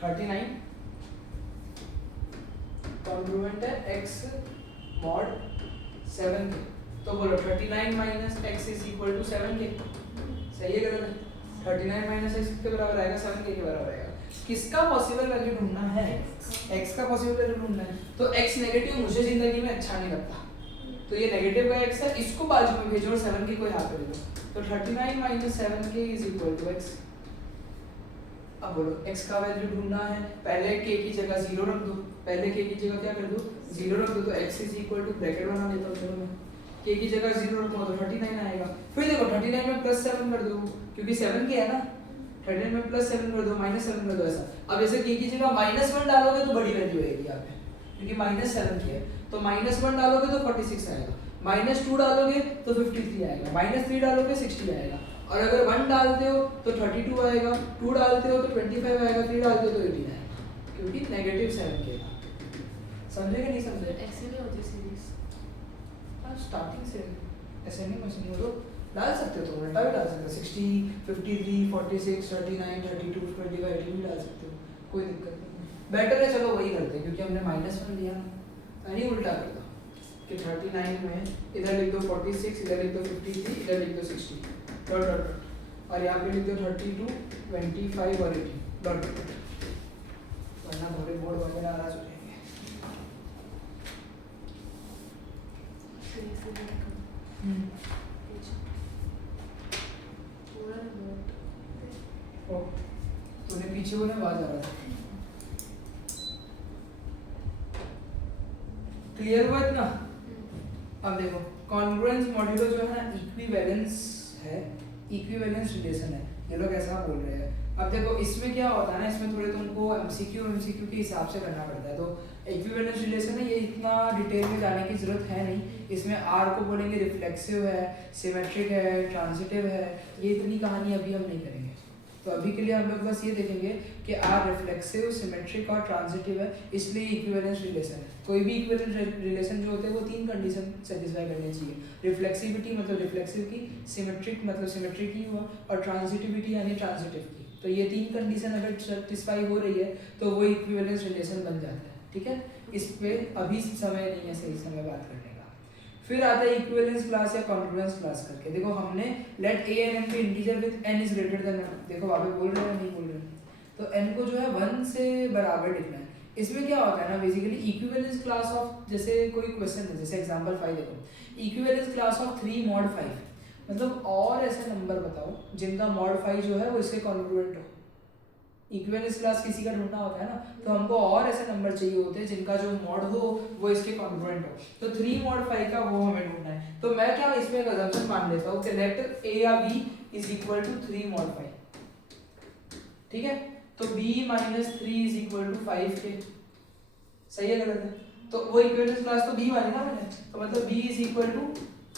39 congruent है x mod 7 के, तो बोलो 39 minus x is equal to 7 के, सही है गलत है, 39 minus x के बराबर आएगा 7 के बराबर आएगा। किसका पॉसिबल वैल्यू ढूंढना है, x का पॉसिबल वैल्यू ढूंढना है, तो x नेगेटिव मुझे जिंदगी में अच्छा नहीं लगता, तो ये नेगेटिव का x है, इसको बाजू में भेजो और 7 की कोई यहाँ पे दे दो, तो 39 minus 7k is equal to x। अब बोलो x का वैल्यू ढूंढना है, पहले k की जगह 0 रख दो, पहले k की जगह क्या कर दो 0 रख दो, तो x is equal to bracket बना लेता हूं, चलो मैं k की जगह 0 रखूंगा तो 39 आएगा। फिर देखो 39 में प्लस 7 कर दो, क्योंकि 7 के है ना, 39 में प्लस 7 कर दो, माइनस 7 कर दो, ऐसा। अब ऐसे k की जगह -1 डालोगे तो बड़ी वैल्यू आएगी यहाँ पे, क्योंकि -7 की है, तो -1 डालोगे तो 46 आएगा, -2 डालोगे तो 53 आएगा, -3 डालोगे 60 आएगा, और अगर 1 डालते हो तो 32 आएगा, 2 डालते हो तो 25 आएगा, 3 डालते हो तो 18 आएगा, क्योंकि -7 के था। समझे कि नहीं समझे? ऐसे नहीं होती सीरीज, स्टार्टिंग से ऐसे नहीं मशीन हो, तो डाल सकते हो, तो उल्टा भी डाल सकते हो, 60 53 46 39 32 25 18 भी डाल सकते हो, कोई दिक्कत नहीं। बेटर है चलो वही करते हैं, क्योंकि हमने -1 लिया ना, यानी उल्टा कर दो कि 39 में इधर लिख दो 46, इधर लिख दो 53, इधर लिख दो 60 डॉट डॉट डॉट, और यहाँ पे लिख दो 32 25 और 18 डॉट डॉट डॉट, वरना थोड़े बोर्ड वगैरह आ जाएंगे। तूने पीछे बोला आवाज आ रहा था, क्लियर हुआ इतना? अब देखो कॉन्ग्रुएंस मॉड्यूलो जो है ना इक्विवेलेंस है, इक्विवेलेंस रिलेशन है, ये लोग ऐसा बोल रहे हैं अब देखो इसमें क्या होता है ना, इसमें थोड़े तुमको एमसीक्यू के हिसाब से करना पड़ता है। तो इक्विवेलेंस रिलेशन है, ये इतना डिटेल में जाने की जरूरत है नहीं। इसमें आर को बोलेंगे रिफ्लेक्सिव है, सिमेट्रिक है, ट्रांजिटिव है, ये इतनी कहानी अभी हम नहीं करेंगे। तो अभी के लिए हम लोग बस ये देखेंगे कि आर रिफ्लेक्सिव, सिमेट्रिक और ट्रांजिटिव है, इसलिए इक्विवेलेंस रिलेशन है। कोई भी इक्विवेलेंस रिलेशन जो होते हैं वो 3 कंडीशन सेटिस्फाई करनी चाहिए। रिफ्लेक्सिविटी मतलब रिफ्लेक्सिव की, सिमेट्रिक मतलब सिमेट्रिक की हुआ, और ट्रांजिटिविटी यानी ट्रांजिटिव की। तो ये 3 कंडीशन अगर सेटिस्फाई हो रही है तो वो इक्विवेलेंस रिलेशन बन जाता है। ठीक है, इस पे अभी समय नहीं है सही समय बात करने का। फिर आता है इक्विवेलेंस क्लास या कॉन्ग्रुएंस क्लास करके। देखो हमने let a and m be integer with n is greater than 1। देखो वहाँ पे बोल रहे हैं नहीं बोल रहे हैं, तो n को जो है 1 से बराबर लिखना है। इसमें क्या होता है ना, बेसिकली इक्विवेलेंस क्लास ऑफ, जैसे कोई क्वेश्चन है, जैसे एग्जांपल 5 देखो, इक्विवेलेंस क्लास ऑफ 3 mod 5, मतलब और ऐसे नंबर बताओ जिनका mod 5 जो है वो इसके कॉन्ग्रुएंट हो। इक्विवेलेंस क्लास किसी का ढूंढना होता है ना, तो हमको और ऐसे नंबर चाहिए होते हैं जिनका जो मॉड हो वो इसके कॉन्ग्रुएंट हो। तो 3 mod 5 का वो हमें ढूंढना है। तो मैं क्या इसमें एक असम्पशन मान लेता हूँ कि लेट a या b is equal to 3 mod 5। ठीक है, तो b minus 3 is equal to 5 K, सही है गलत है? तो वो इक्विवेलेंस क्लास तो b वाली ना मैंने, तो मतलब b is equal to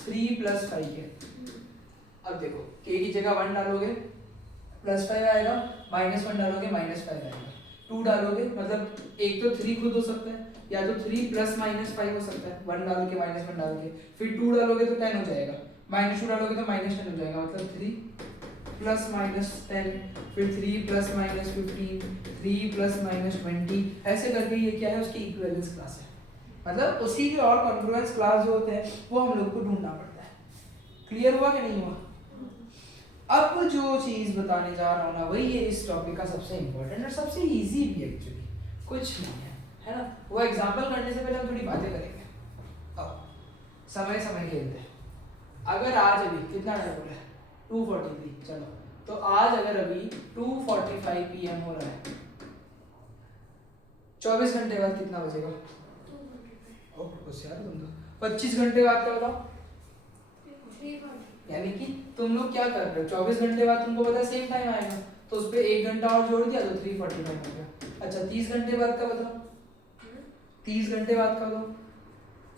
3 plus 5 K. अब देखो k की जगह 1 डालोगे प्लस 5 आएगा, -1 डालोगे -5 आएगा, 2 डालोगे मतलब एक तो 3 खुद हो सकता है, या तो 3 प्लस -5 हो सकता है, 1 डाल के -1 डाल के, फिर 2 डालोगे तो 10 हो जाएगा, -2 डालोगे तो -10 हो जाएगा, मतलब 3 प्लस -10, फिर 3 प्लस -15, 3 प्लस -20, ऐसे करके ये क्या है उसकी इक्विवेलेंस क्लास है। मतलब उसी के और कॉन्ग्रुएंस क्लास जो होते हैं वो हम लोग को ढूंढना पड़ता है। क्लियर हुआ कि नहीं हुआ? अब जो चीज बताने जा रहा हूँ ना वही है इस टॉपिक का सबसे इम्पोर्टेंट और सबसे इजी भी एक्चुअली, कुछ नहीं है ना। वो एग्जांपल करने से पहले हम थोड़ी बातें करेंगे। अब समय खेलते हैं। अगर आज अभी कितना टाइम हो रहा है? 2:43। चलो तो आज अगर अभी 2:45 PM हो रहा है, 24 घंटे बाद कितना बजेगा? होशियार तुम तो। 25 घंटे बाद क्या बताओ? यानी कि तुम लोग क्या कर रहे हो, 24 घंटे बाद तुमको पता है सेम टाइम आएगा, तो उस पर 1 घंटा और जोड़ दिया तो 3:45 हो गया। अच्छा 30 घंटे बाद का बताओ, 30 घंटे बाद का दो,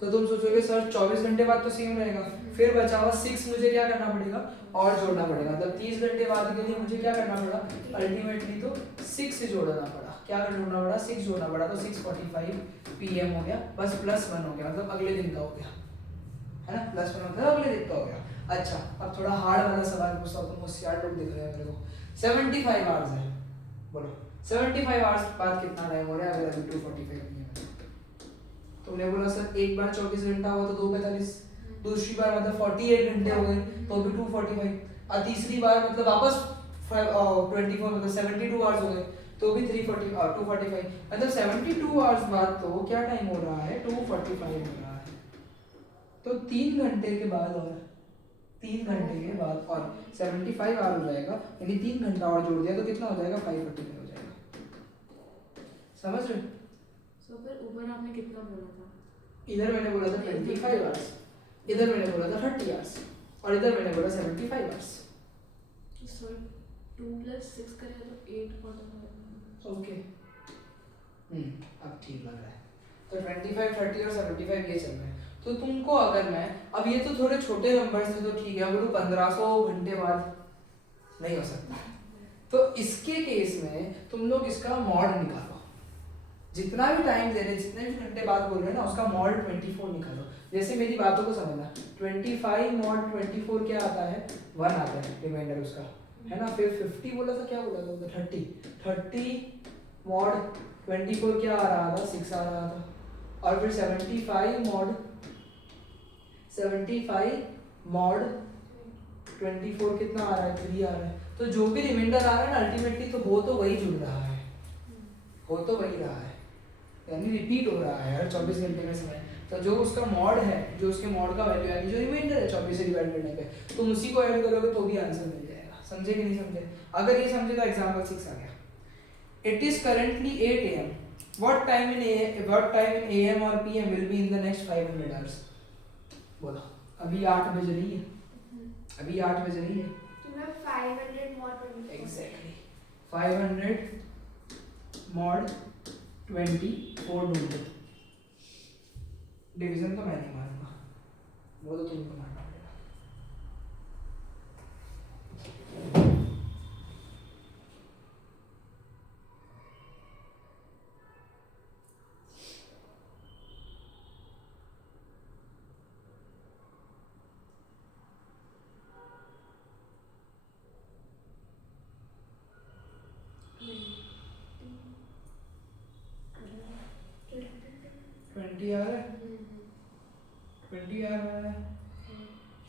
तो तुम सोचोगे सर 24 घंटे बाद तो सेम रहेगा, फिर बचा हुआ 6 मुझे क्या करना पड़ेगा और जोड़ना पड़ेगा। मतलब 30 घंटे बाद के लिए मुझे क्या करना पड़ा, अल्टीमेटली तो 6 से जोड़ना पड़ा। क्या जोड़ना पड़ा? 6 जोड़ना पड़ा, तो 6:45 PM हो गया, बस +1 हो गया, मतलब अगले दिन का हो गया, है ना। +1 मतलब अगले दिन का हो गया। अच्छा अब थोड़ा हार्ड वाला सवाल पूछता हूँ, तुम होशियार लोग दिख रहे हैं मेरे को। 75 आवर्स है, बोलो 75 आवर्स बाद कितना टाइम हो रहा है अगर अभी 2:45 PM? तुमने बोला सर एक बार 24 घंटा हुआ तो 2:45, दूसरी बार मतलब 48 घंटे हो गए तो भी 2:45, और तीसरी बार मतलब वापस 24 मतलब 72 आवर्स हो गए तो भी 2:45, मतलब 72 आवर्स बाद तो क्या टाइम हो रहा है? 2:45 हो रहा है। तो 3 घंटे के बाद और 3 घंटे के बाद और 75 आवर हो जाएगा, यानी 3 घंटा और जोड़ दिया तो कितना हो जाएगा? 5:45 हो जाएगा। समझ रहे? सो फिर ऊपर आपने कितना बोला था? इधर मैंने बोला था 25 आवर्स, इधर मैंने बोला था 30 आवर्स, और इधर मैंने बोला 75 आवर्स। तो सर 2 + 6 करें तो 8:45। ओके अब ठीक लग रहा है। तो 25, 30 और 75 ये चल रहे हैं। तो तुमको अगर मैं अब ये तो थोड़े छोटे नंबर्स थे तो ठीक है, बोलूँ 1500 घंटे बाद नहीं हो सकता, तो इसके केस में तुम लोग इसका मॉड निकालो। जितना भी टाइम दे रहे, जितने भी घंटे बाद बोल रहे हैं ना, उसका मॉड 24 निकालो। जैसे मेरी बातों को समझना, 25 mod 24 क्या आता है? 1 आता है रिमाइंडर उसका, है ना। फिर 50 बोला था, क्या बोला था? 30 mod 24 क्या आ रहा था? 6 आ रहा था। और फिर 75 mod 24 कितना आ रहा है? 3 आ रहा है। तो जो भी रिमाइंडर आ रहा है ना अल्टीमेटली तो हो तो वही जुड़ रहा है, हो तो वही रहा है, यानी रिपीट हो रहा है हर 24 घंटे में समय। तो जो उसका मॉड है, जो उसके मॉड का वैल्यू यानी जो रिमाइंडर है 24 से डिवाइड करने पे, तुम उसी को ऐड करोगे तो भी आंसर मिल जाएगा। समझे कि नहीं समझे? अगर ये समझे तो एग्जांपल 6 आ गया। It is currently 8 AM, what time in AM और PM will be in the next 500 hours? बोलो। अभी 8 बज रही है, अभी 8 बज रही है, तो मैं 500 mod 24 एग्जैक्टली 500 मॉड 24 ढूंढो। डिवीजन तो मैं नहीं मानूंगा, वो तो तुमको मानना पड़ेगा। ट्वेंटी आ रहा है, 20 आ रहा है,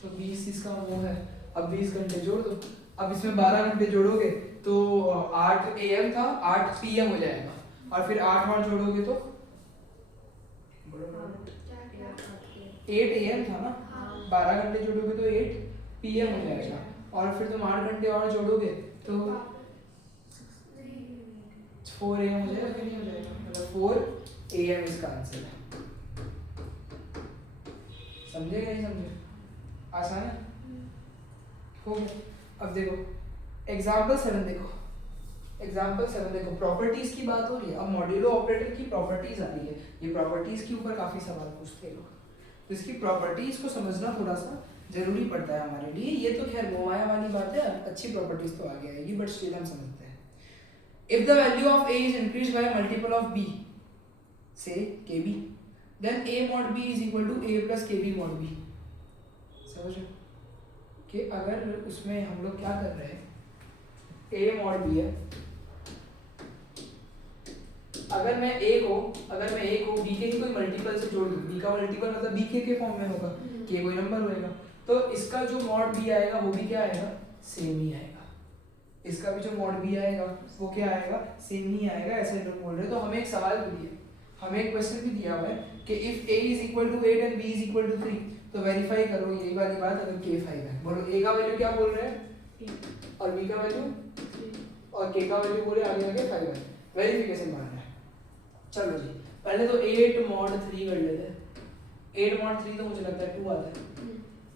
तो 20 इसका वो है। अब 20 घंटे जोड़ दो। अब इसमें 12 घंटे जोड़ोगे तो 8 AM था, 8 PM हो जाएगा, और फिर 8 और जोड़ोगे तो 8 AM था ना, 12 घंटे जोड़ोगे तो 8 PM हो जाएगा, और फिर तुम 8 घंटे और जोड़ोगे तो 4 AM हो जाएगा कि नहीं हो जाएगा, मतलब 4 AM इसका आंसर है। समझे कि नहीं समझे? आसान है, हो गया। अब देखो एग्जाम्पल 7 देखो, एग्जाम्पल 7 देखो, प्रॉपर्टीज की बात हो रही है। अब मॉड्यूलो ऑपरेटर की प्रॉपर्टीज आ रही है, ये प्रॉपर्टीज के ऊपर काफी सवाल पूछते हैं लोग, तो इसकी प्रॉपर्टीज को समझना थोड़ा सा जरूरी पड़ता है हमारे लिए। ये तो खैर मोमाया वाली बात है, अच्छी प्रॉपर्टीज तो आगे आएगी, बट स्टिल हम समझते हैं। If the value of a is increase by multiple of b, से kb, then a mod b is equal to a plus kb mod b। समझ रहे हो कि अगर उसमें हम लोग क्या कर रहे हैं, a mod b है, अगर मैं a को b के ही कोई मल्टीपल से जोड़ दूं, b का मल्टीपल मतलब b के फॉर्म में होगा, k कोई नंबर होएगा, तो इसका जो mod b आएगा वो भी क्या आएगा, सेम ही आएगा। इसका भी जो mod b आएगा वो क्या आएगा, सेम ही आएगा। ऐसे लोग बोल रहे हैं। तो हमें एक सवाल भी दिया, हमें एक क्वेश्चन भी दिया हुआ है कि if a is equal to 8 and b is equal to 3, तो वेरीफाई करो यही वाली बात, अगर k 5 है, बोलो a का वैल्यू क्या बोल रहे हैं और b का वैल्यू और k का वैल्यू बोले आगे 5 है, वेरिफिकेशन मारना है। चलो जी, पहले तो 8 mod 3 कर लेते हैं। 8 mod 3 तो मुझे लगता है 2 आता है,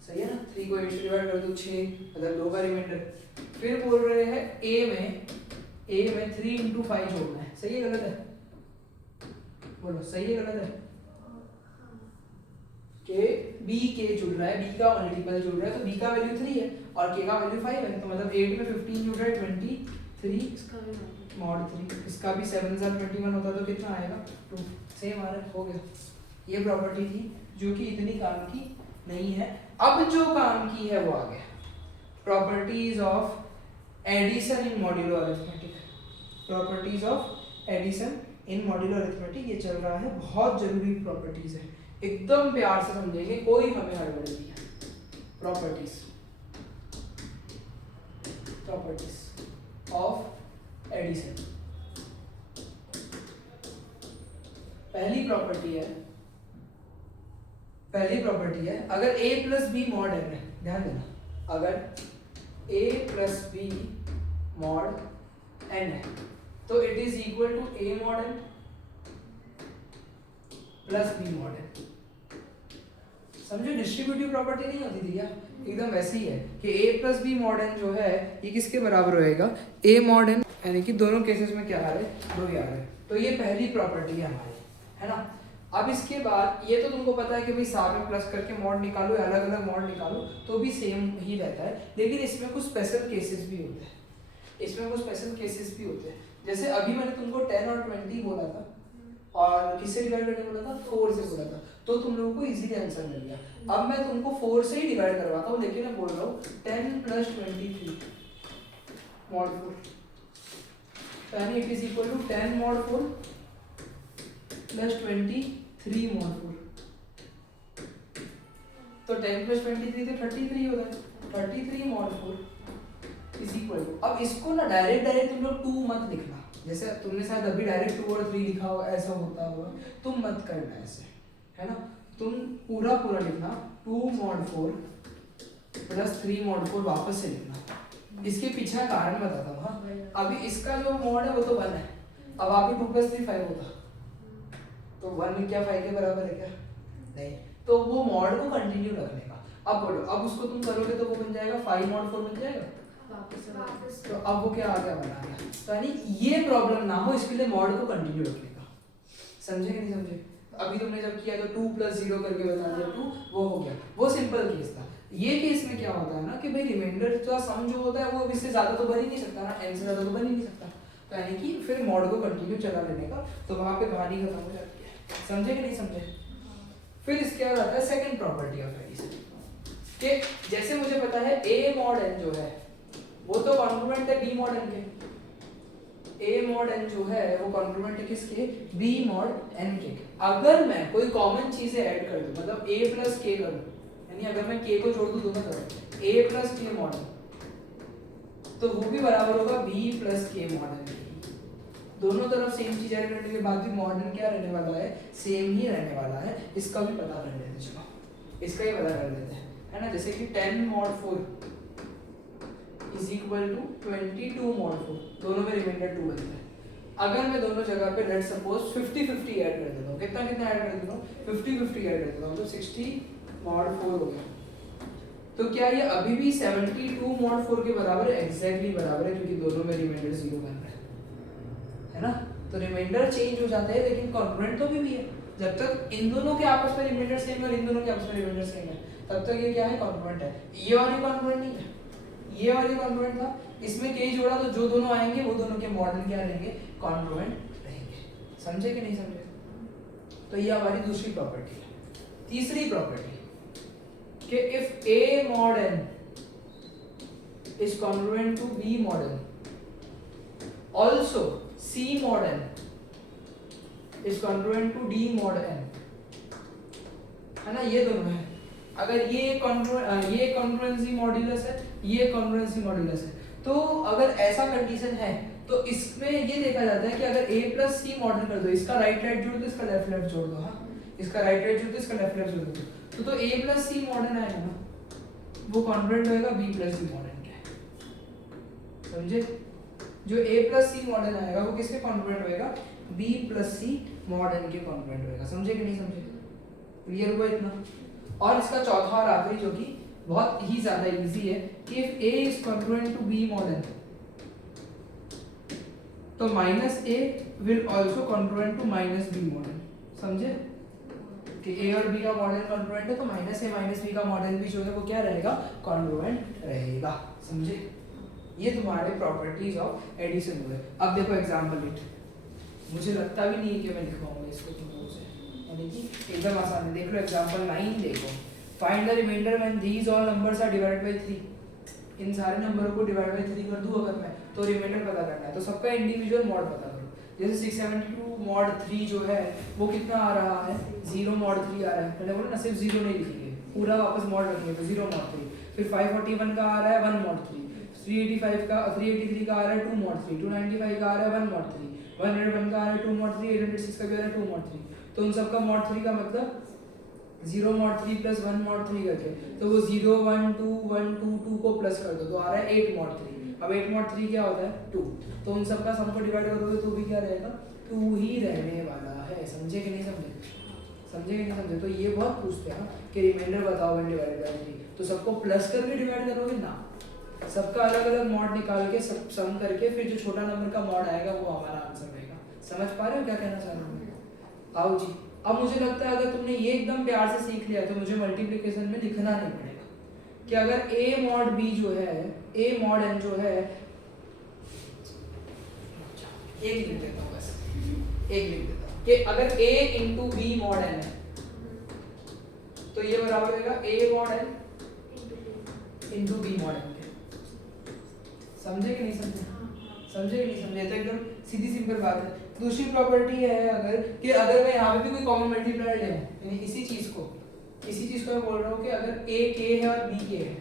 सही है ना। 3 को 8 से डिवाइड कर दो 6, मतलब 2 का रिमाइंडर। फिर बोल रहे हैं a में 3 into 5 जोड़ना है, सही है गलत है, बोलो सही है गलत है? के b के जुड़ रहा है, b का मल्टीपल जुड़ रहा है, तो b का वैल्यू 3 है और k का वैल्यू 5 है, तो मतलब 8 में 15 जुड़ रहा है 23 mod 3, इसका भी 7 से 21 होता तो कितना आएगा 2, सेम आ रहा है, हो गया। ये प्रॉपर्टी थी जो कि इतनी काम की नहीं है। अब जो काम की है वो आ गया, properties of addition in modulo arithmetic. Properties of addition in modulo arithmetic, ये चल रहा है, बहुत जरूरी प्रॉपर्टीज है, एकदम प्यार से समझेंगे, कोई हमें हड़बड़ नहीं है। Properties of addition. पहली प्रॉपर्टी है अगर a plus B mod n है, ध्यान देना, अगर a plus B mod n है तो it is equal to a mod n plus b mod n। समझो डिस्ट्रीब्यूटिव प्रॉपर्टी नहीं होती थी क्या, एकदम वैसे ही है कि a plus B mod n जो है ये किसके बराबर होएगा, a मॉड n, यानी कि दोनों केसेस में क्या आ रहा है, 2 ही आ रहे हैं। तो ये पहली प्रॉपर्टी है हमारी, है ना। अब इसके बाद ये तो तुमको पता है कि भाई सारे में प्लस करके मॉड निकालो या अलग अलग मॉड निकालो तो भी सेम ही रहता है, लेकिन इसमें कुछ स्पेशल केसेस भी होते हैं। जैसे अभी मैंने तुमको 10 और 20 बोला था और किससे डिवाइड करने बोला था, 4 से बोला था, तो तुम लोगों को इजीली आंसर मिल गया। अब मैं तुमको 4 से ही डिवाइड करवाता हूँ, लेकिन मैं बोल रहा हूँ 10 प्लस 23 मॉड 4, यानी it is equal to 10 mod 4 plus 23 mod 4। तो 10 प्लस 23 तो 33 होगा, 33 मॉड 4 इज इक्वल टू, अब इसको ना डायरेक्ट तुम लोग 2 मत लिखना, जैसे तुमने शायद अभी डायरेक्ट 2 और 3 लिखा हो, ऐसा होता होगा, तुम मत करना ऐसे, है ना। तुम पूरा लिखना 2 मॉड 4 प्लस 3 मॉड 4 वापस से लिखना। इसके पीछे का कारण बताता हूँ। हाँ, अभी इसका जो मॉड है वो तो 1 है, अब आप 2 प्लस 3 5 होगा, तो 1 क्या 5 के बराबर है क्या, नहीं, तो वो मॉड को कंटिन्यू रखने का। अब बोलो, अब उसको तुम करोगे तो वो बन जाएगा 5 मॉड 4 बन जाएगा, वापस तो अब वो क्या आ गया बना दिया। तो यानी ये प्रॉब्लम ना हो इसके लिए मॉड को कंटिन्यू रखने का, समझे कि नहीं समझे? अभी तुमने जब किया तो 2 + 0 करके बता दिया 2, वो हो गया, वो सिंपल केस था। ये केस में क्या होता है ना कि भाई रिमाइंडर का सम जो होता है वो अब इससे ज्यादा तो बन ही नहीं सकता ना, n से ज्यादा तो बन ही नहीं सकता, तो यानी कि फिर मॉड को कंटिन्यू चला लेने का, तो वहां पे कहानी खत्म हो जाती है, समझे कि नहीं समझे? फिर इसके बाद आता है सेकंड प्रॉपर्टी ऑफ एडिशन, कि जैसे मुझे पता है a mod n जो है वो तो कॉन्ग्रुएंट है b mod n के, a mod n जो है वो कॉन्ग्रुएंट है किसके, b mod n के। अगर मैं कोई कॉमन चीजें ऐड कर दूं, मतलब a + k करूं, यानी अगर मैं k को जोड़ दूं दोनों तरफ a + k mod n, तो वो भी बराबर होगा b + k mod n के। दोनों तरफ सेम चीज ऐड करने के बाद भी mod n क्या रहने वाला है, सेम ही रहने वाला है। इसका भी पता कर लेते हैं, चलो इसका ही पता कर लेते हैं, है ना। जैसे कि 10 mod 4 = 22 mod 4, दोनों में रिमाइंडर 2 बनता है। अगर मैं दोनों जगह पे लेट्स सपोज 50-50 ऐड कर देता हूँ, कितना कितना ऐड कर देता हूँ, 50-50 ऐड कर देता हूँ, तो 60 mod 4 हो गया। तो क्या ये अभी भी 72 mod 4 के बराबर है? एग्जैक्टली बराबर है, क्योंकि दोनों में रिमाइंडर 0 बन रहा है ना। तो रिमाइंडर चेंज हो जाता है लेकिन कॉन्ग्रुएंट तो भी है। जब तक इन दोनों के आपस में रिमाइंडर सेम है और इन दोनों के आपस में रिमाइंडर सेम है, तब तक ये क्या है, कॉन्ग्रुएंट है। ये और ये कॉन्ग्रुएंट नहीं है, ये और ये कॉन्ग्रुएंट था, इसमें के जोड़ा तो जो दोनों आएंगे वो दोनों के मॉडल क्या रहेंगे, कॉन्ग्रुएंट रहेंगे, समझे कि नहीं समझे? तो ये हमारी दूसरी प्रॉपर्टी है। तीसरी प्रॉपर्टी कि if a mod n is congruent to b mod n, also c mod n is congruent to d mod n, है ना, ये दोनों है। अगर ये कॉन्ग्रुएंसी मॉड्यूलस है, ये कॉन्ग्रुएंसी मॉड्यूलस है, तो अगर ऐसा कंडीशन है तो इसमें ये देखा जाता है कि अगर a + c मॉडल कर दो, इसका राइट जोड़ दो, इसका लेफ्ट जोड़ दो, हाँ इसका राइट जोड़ दो, इसका लेफ्ट जोड़ दो, तो a + c मॉडल आएगा ना, वो कॉन्ग्रुएंट होएगा b + c मॉडल के, समझे? जो a + c मॉडल आएगा वो किसके कॉन्ग्रुएंट होएगा, b + c मॉडल के कॉन्ग्रुएंट होएगा, समझे कि नहीं समझे? क्लियर हुआ इतना? और इसका चौथा और आखिरी जो कि बहुत ही ज्यादा इजी है कि if a is congruent to b mod n, तो -a will also congruent to -b mod n, समझे? कि a और b का मॉडल कॉन्ग्रुएंट है तो -a -b का मॉडल भी जो है वो क्या रहेगा, कॉन्ग्रुएंट रहेगा, समझे? ये तुम्हारे प्रॉपर्टीज ऑफ एडिशन हुए। अब देखो एग्जांपल इट, मुझे लगता भी नहीं है कि मैं लिख पाऊंगा इसको तुम लोगों से, यानी कि एकदम आसान है। देख लो एग्जांपल 9, देखो find the remainder when these all numbers are divided by 3। इन सारे नंबरों को डिवाइड बाय 3 कर दूं अगर मैं, तो रिमाइंडर पता करना है, तो सबका इंडिविजुअल मॉड पता करो। जैसे 672 mod 3 जो है वो कितना आ रहा है, 0 mod 3 आ रहा है, पहले बोलो ना सिर्फ 0 नहीं लिखेंगे, पूरा वापस मॉड रखेंगे, तो 0 mod 3। फिर 541 का आ रहा है 1 mod 3, 383 का आ रहा है 2 mod 3, 295 का आ रहा है 1 mod 3, 101 का आ रहा है 2 mod 3, 806 का भी आ रहा है 2 mod 3। तो उन सबका mod 3 का मतलब 0 mod 3 + 1 mod 3 करके, तो वो 0 1 2 1 2 2 को प्लस कर दो तो आ रहा है 8 mod 3। अब 8 mod 3 क्या होता है, 2, तो उन सबका सम को डिवाइड करोगे तो भी क्या रहेगा, 2 ही रहने वाला है, समझे कि नहीं समझे? समझे कि नहीं समझे? तो ये बहुत पूछते हैं कि रिमाइंडर बताओ व्हेन डिवाइडेड बाय 3, तो सबको प्लस करके डिवाइड करोगे ना, सबका अलग अलग मॉड निकाल के सब सम करके फिर जो छोटा नंबर का मॉड आएगा वो हमारा आंसर रहेगा। समझ पा रहे हो क्या कहना चाह रहा हूँ? आओ जी, अब मुझे लगता है अगर तुमने ये एकदम प्यार से सीख लिया तो मुझे मल्टीप्लिकेशन में लिखना नहीं पड़ेगा कि अगर a mod b जो है, a mod n जो है, एक लिख देता हूँ बस, एक लिख देता हूँ कि अगर a into b mod n है तो ये बराबर होगा a mod n into b mod n के। समझे कि नहीं समझे? समझे कि नहीं समझे? तो एकदम सीधी सिंपल बात है। दूसरी प्रॉपर्टी है अगर कि अगर मैं यहाँ पे भी कोई कॉमन मल्टीप्लायर ले लूँ, यानी इसी चीज को मैं बोल रहा हूँ कि अगर a k है और b k है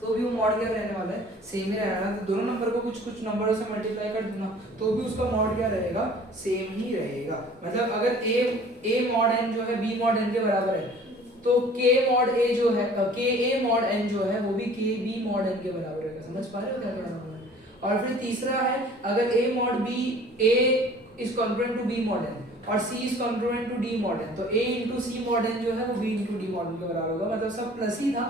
तो भी वो मॉड क्या रहने वाला है, सेम ही रहना है। तो दोनों नंबर को कुछ कुछ नंबरों से मल्टीप्लाई कर दूंगा तो भी उसका मॉड क्या रहेगा, सेम ही रहेगा। मतलब अगर a mod n जो है b mod n के बराबर है तो k mod a जो है k a mod n जो है वो भी k b mod n के बराबर रहेगा। समझ पा रहे हो क्या कहना है? और फिर तीसरा है अगर a mod b a is congruent to b mod n और c is congruent to d mod n, तो a into c mod n जो है वो b into d mod n के बराबर होगा। मतलब सब प्लस ही था,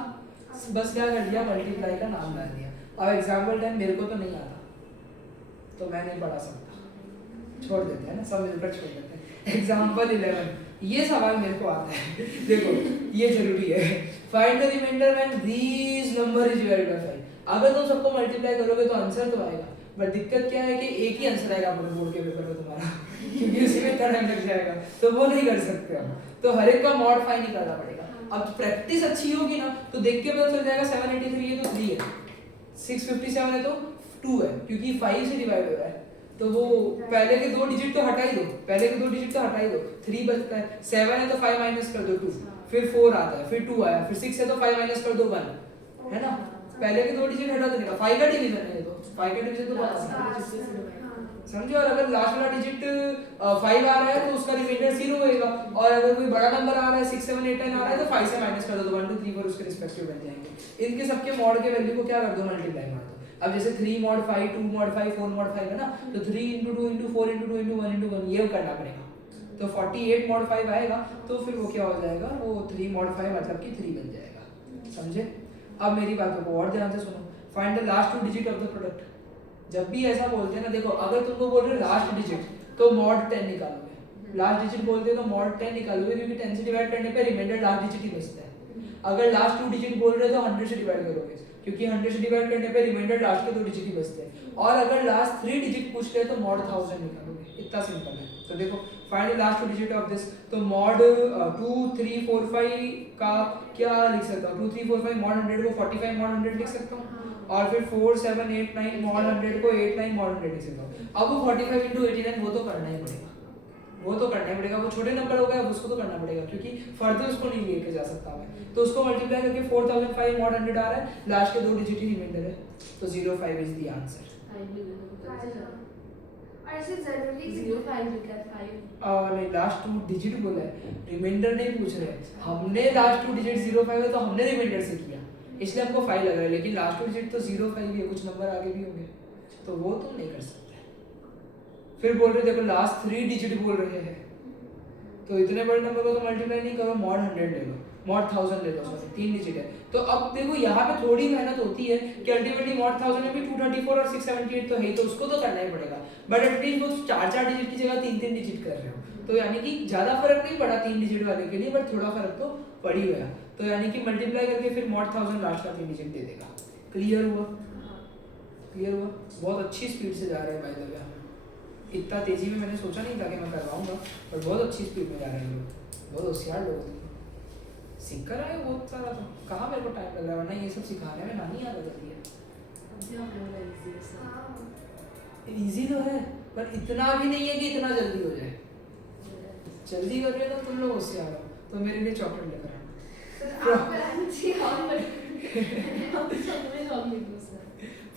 बस क्या कर दिया, मल्टीप्लाई का नाम डाल दिया। अब एग्जाम्पल 10 मेरे को तो नहीं आता, तो मैं नहीं पढ़ा सकता, छोड़ देते हैं ना, सब मिलकर छोड़ देते हैं। एग्जाम्पल 11, ये सवाल मेरे को आता है। देखो ये जरूरी है। Find the remainder when these number is divided by 5। अगर तुम सबको मल्टीप्लाई करोगे तो आंसर तो आएगा, बट दिक्कत क्या है कि एक ही आंसर आएगा पूरे बोर्ड के पेपर में तुम्हारा, क्योंकि उसी में इतना टाइम लग जाएगा, तो वो नहीं कर सकते हम, तो हर एक का मॉड फाइंड ही करना पड़ेगा। अब प्रैक्टिस अच्छी होगी ना तो देख के पता चल जाएगा 783 है तो 3 है, 657 है तो 2 है, क्योंकि 5 से डिवाइड हो रहा है, तो वो पहले के 2 डिजिट तो हटा ही दो, पहले के 2 डिजिट तो हटा ही दो, 3 बचता है, 7 है तो 5 माइनस कर दो 2, फिर 4 आता है, फिर 2 आया, फिर 6 है तो 5 माइनस कर दो 1, है ना, पहले के 2 डिजिट हटा देगा, 5 का डिवीजन है ये तो, 5 का डिवीजन तो पता समझे। और अगर लास्ट वाला डिजिट 5 आ रहा है तो उसका रिमाइंडर 0 होएगा, और अगर कोई बड़ा नंबर आ रहा है 6 7 8 9 आ रहा है तो 5 से माइनस कर दो, 1 2 3 4 उसके रिस्पेक्टिव बन जाएंगे। इनके सबके मॉड के वैल्यू को क्या कर दो, मल्टीप्लाई मार दो। अब जैसे 3 mod 5 2 mod 5 4 mod 5 है ना, तो 3 into 2 into 4 into 2 into 1 into 1 ये करना पड़ेगा, तो 48 mod 5 आएगा, तो फिर वो क्या हो जाएगा, वो 3 mod 5 मतलब कि 3 बन जाएगा, समझे। अब मेरी बातों को और ध्यान से सुनो। Find the last 2 digit of the product. जब भी ऐसा बोलते हैं ना, देखो अगर तुमको बोल रहे हो लास्ट डिजिट तो mod 10 निकालोगे, लास्ट डिजिट बोलते हैं तो mod 10 निकालोगे, क्योंकि 10 से डिवाइड करने पे रिमाइंडर लास्ट डिजिट ही बचता है। अगर लास्ट 2 डिजिट बोल रहे हो तो 100 से डिवाइड करोगे, क्योंकि 100 से डिवाइड करने पे रिमाइंडर लास्ट के 2 डिजिट ही बचते हैं। और अगर लास्ट 3 डिजिट पूछ रहे तो mod 1000 निकालोगे, इतना सिंपल है। तो देखो find the last 2 digit of this, तो mod 2 3 4 5 का क्या लिख सकता हूं, 2 3 4 5 mod 100 को 45 mod 100 लिख सकता हूं, और फिर 4 7 8 9 mod 100 को 8 9 mod 100 लिख सकता हूं। अब वो 45 into 89 वो तो करना ही पड़ेगा, वो तो करना ही पड़ेगा, वो छोटे नंबर हो गए, अब उसको तो करना पड़ेगा, क्योंकि फर्दर उसको नहीं लेके जा सकता मैं, तो उसको मल्टीप्लाई करके 4005 mod 100 आ रहा है, लास्ट के 2 डिजिट ही रिमाइंडर है, तो 05 इज द आंसर। और ऐसे जरूरी 05 लिखा है 5, नहीं लास्ट 2 डिजिट बोला है, रिमाइंडर नहीं पूछ रहे, हमने लास्ट 2 डिजिट 05 है तो हमने रिमाइंडर से किया, इसलिए हमको 5 लग रहा है, लेकिन लास्ट 2 डिजिट तो 05 ही है, कुछ नंबर आगे भी होंगे, तो वो तुम नहीं कर सकते। फिर बोल रहे देखो लास्ट 3 डिजिट बोल रहे हैं, तो इतने बड़े नंबर को तो मल्टीप्लाई नहीं करो, mod 100 ले लो, mod 1000 ले लो, सॉरी 3 डिजिट है। तो अब देखो यहाँ पे थोड़ी मेहनत होती है कि अल्टीमेटली mod 1000 में भी 234 और 678 तो है ही, तो उसको तो करना ही पड़ेगा, बट एटलीस्ट वो 4 डिजिट की जगह 3 डिजिट कर रहे हो, तो यानी कि ज्यादा फर्क नहीं पड़ा 3 डिजिट वाले के लिए, बट थोड़ा फर्क तो पड़ ही गया, तो यानी कि मल्टीप्लाई करके फिर mod 1000 लास्ट का 3 डिजिट दे देगा। क्लियर हुआ, क्लियर हुआ, बहुत अच्छी स्पीड से जा रहे हैं बाय द वे, इतना तेजी में मैंने सोचा नहीं था कि मैं करवाऊंगा, पर बहुत अच्छी स्पीड में जा रहे हैं लोग, बहुत होशियार लोग सीख कर आए बहुत सारा, तो कहाँ मेरे को टाइम लग रहा है, वरना ये सब सिखाने में नानी याद आ जाती है। अभी हम लोग इजी है सब, इजी तो है, पर इतना भी नहीं है कि इतना जल्दी हो जाए, जल्दी कर रहे हो तो तुम लोग होशियार हो, तो मेरे लिए चॉकलेट लेकर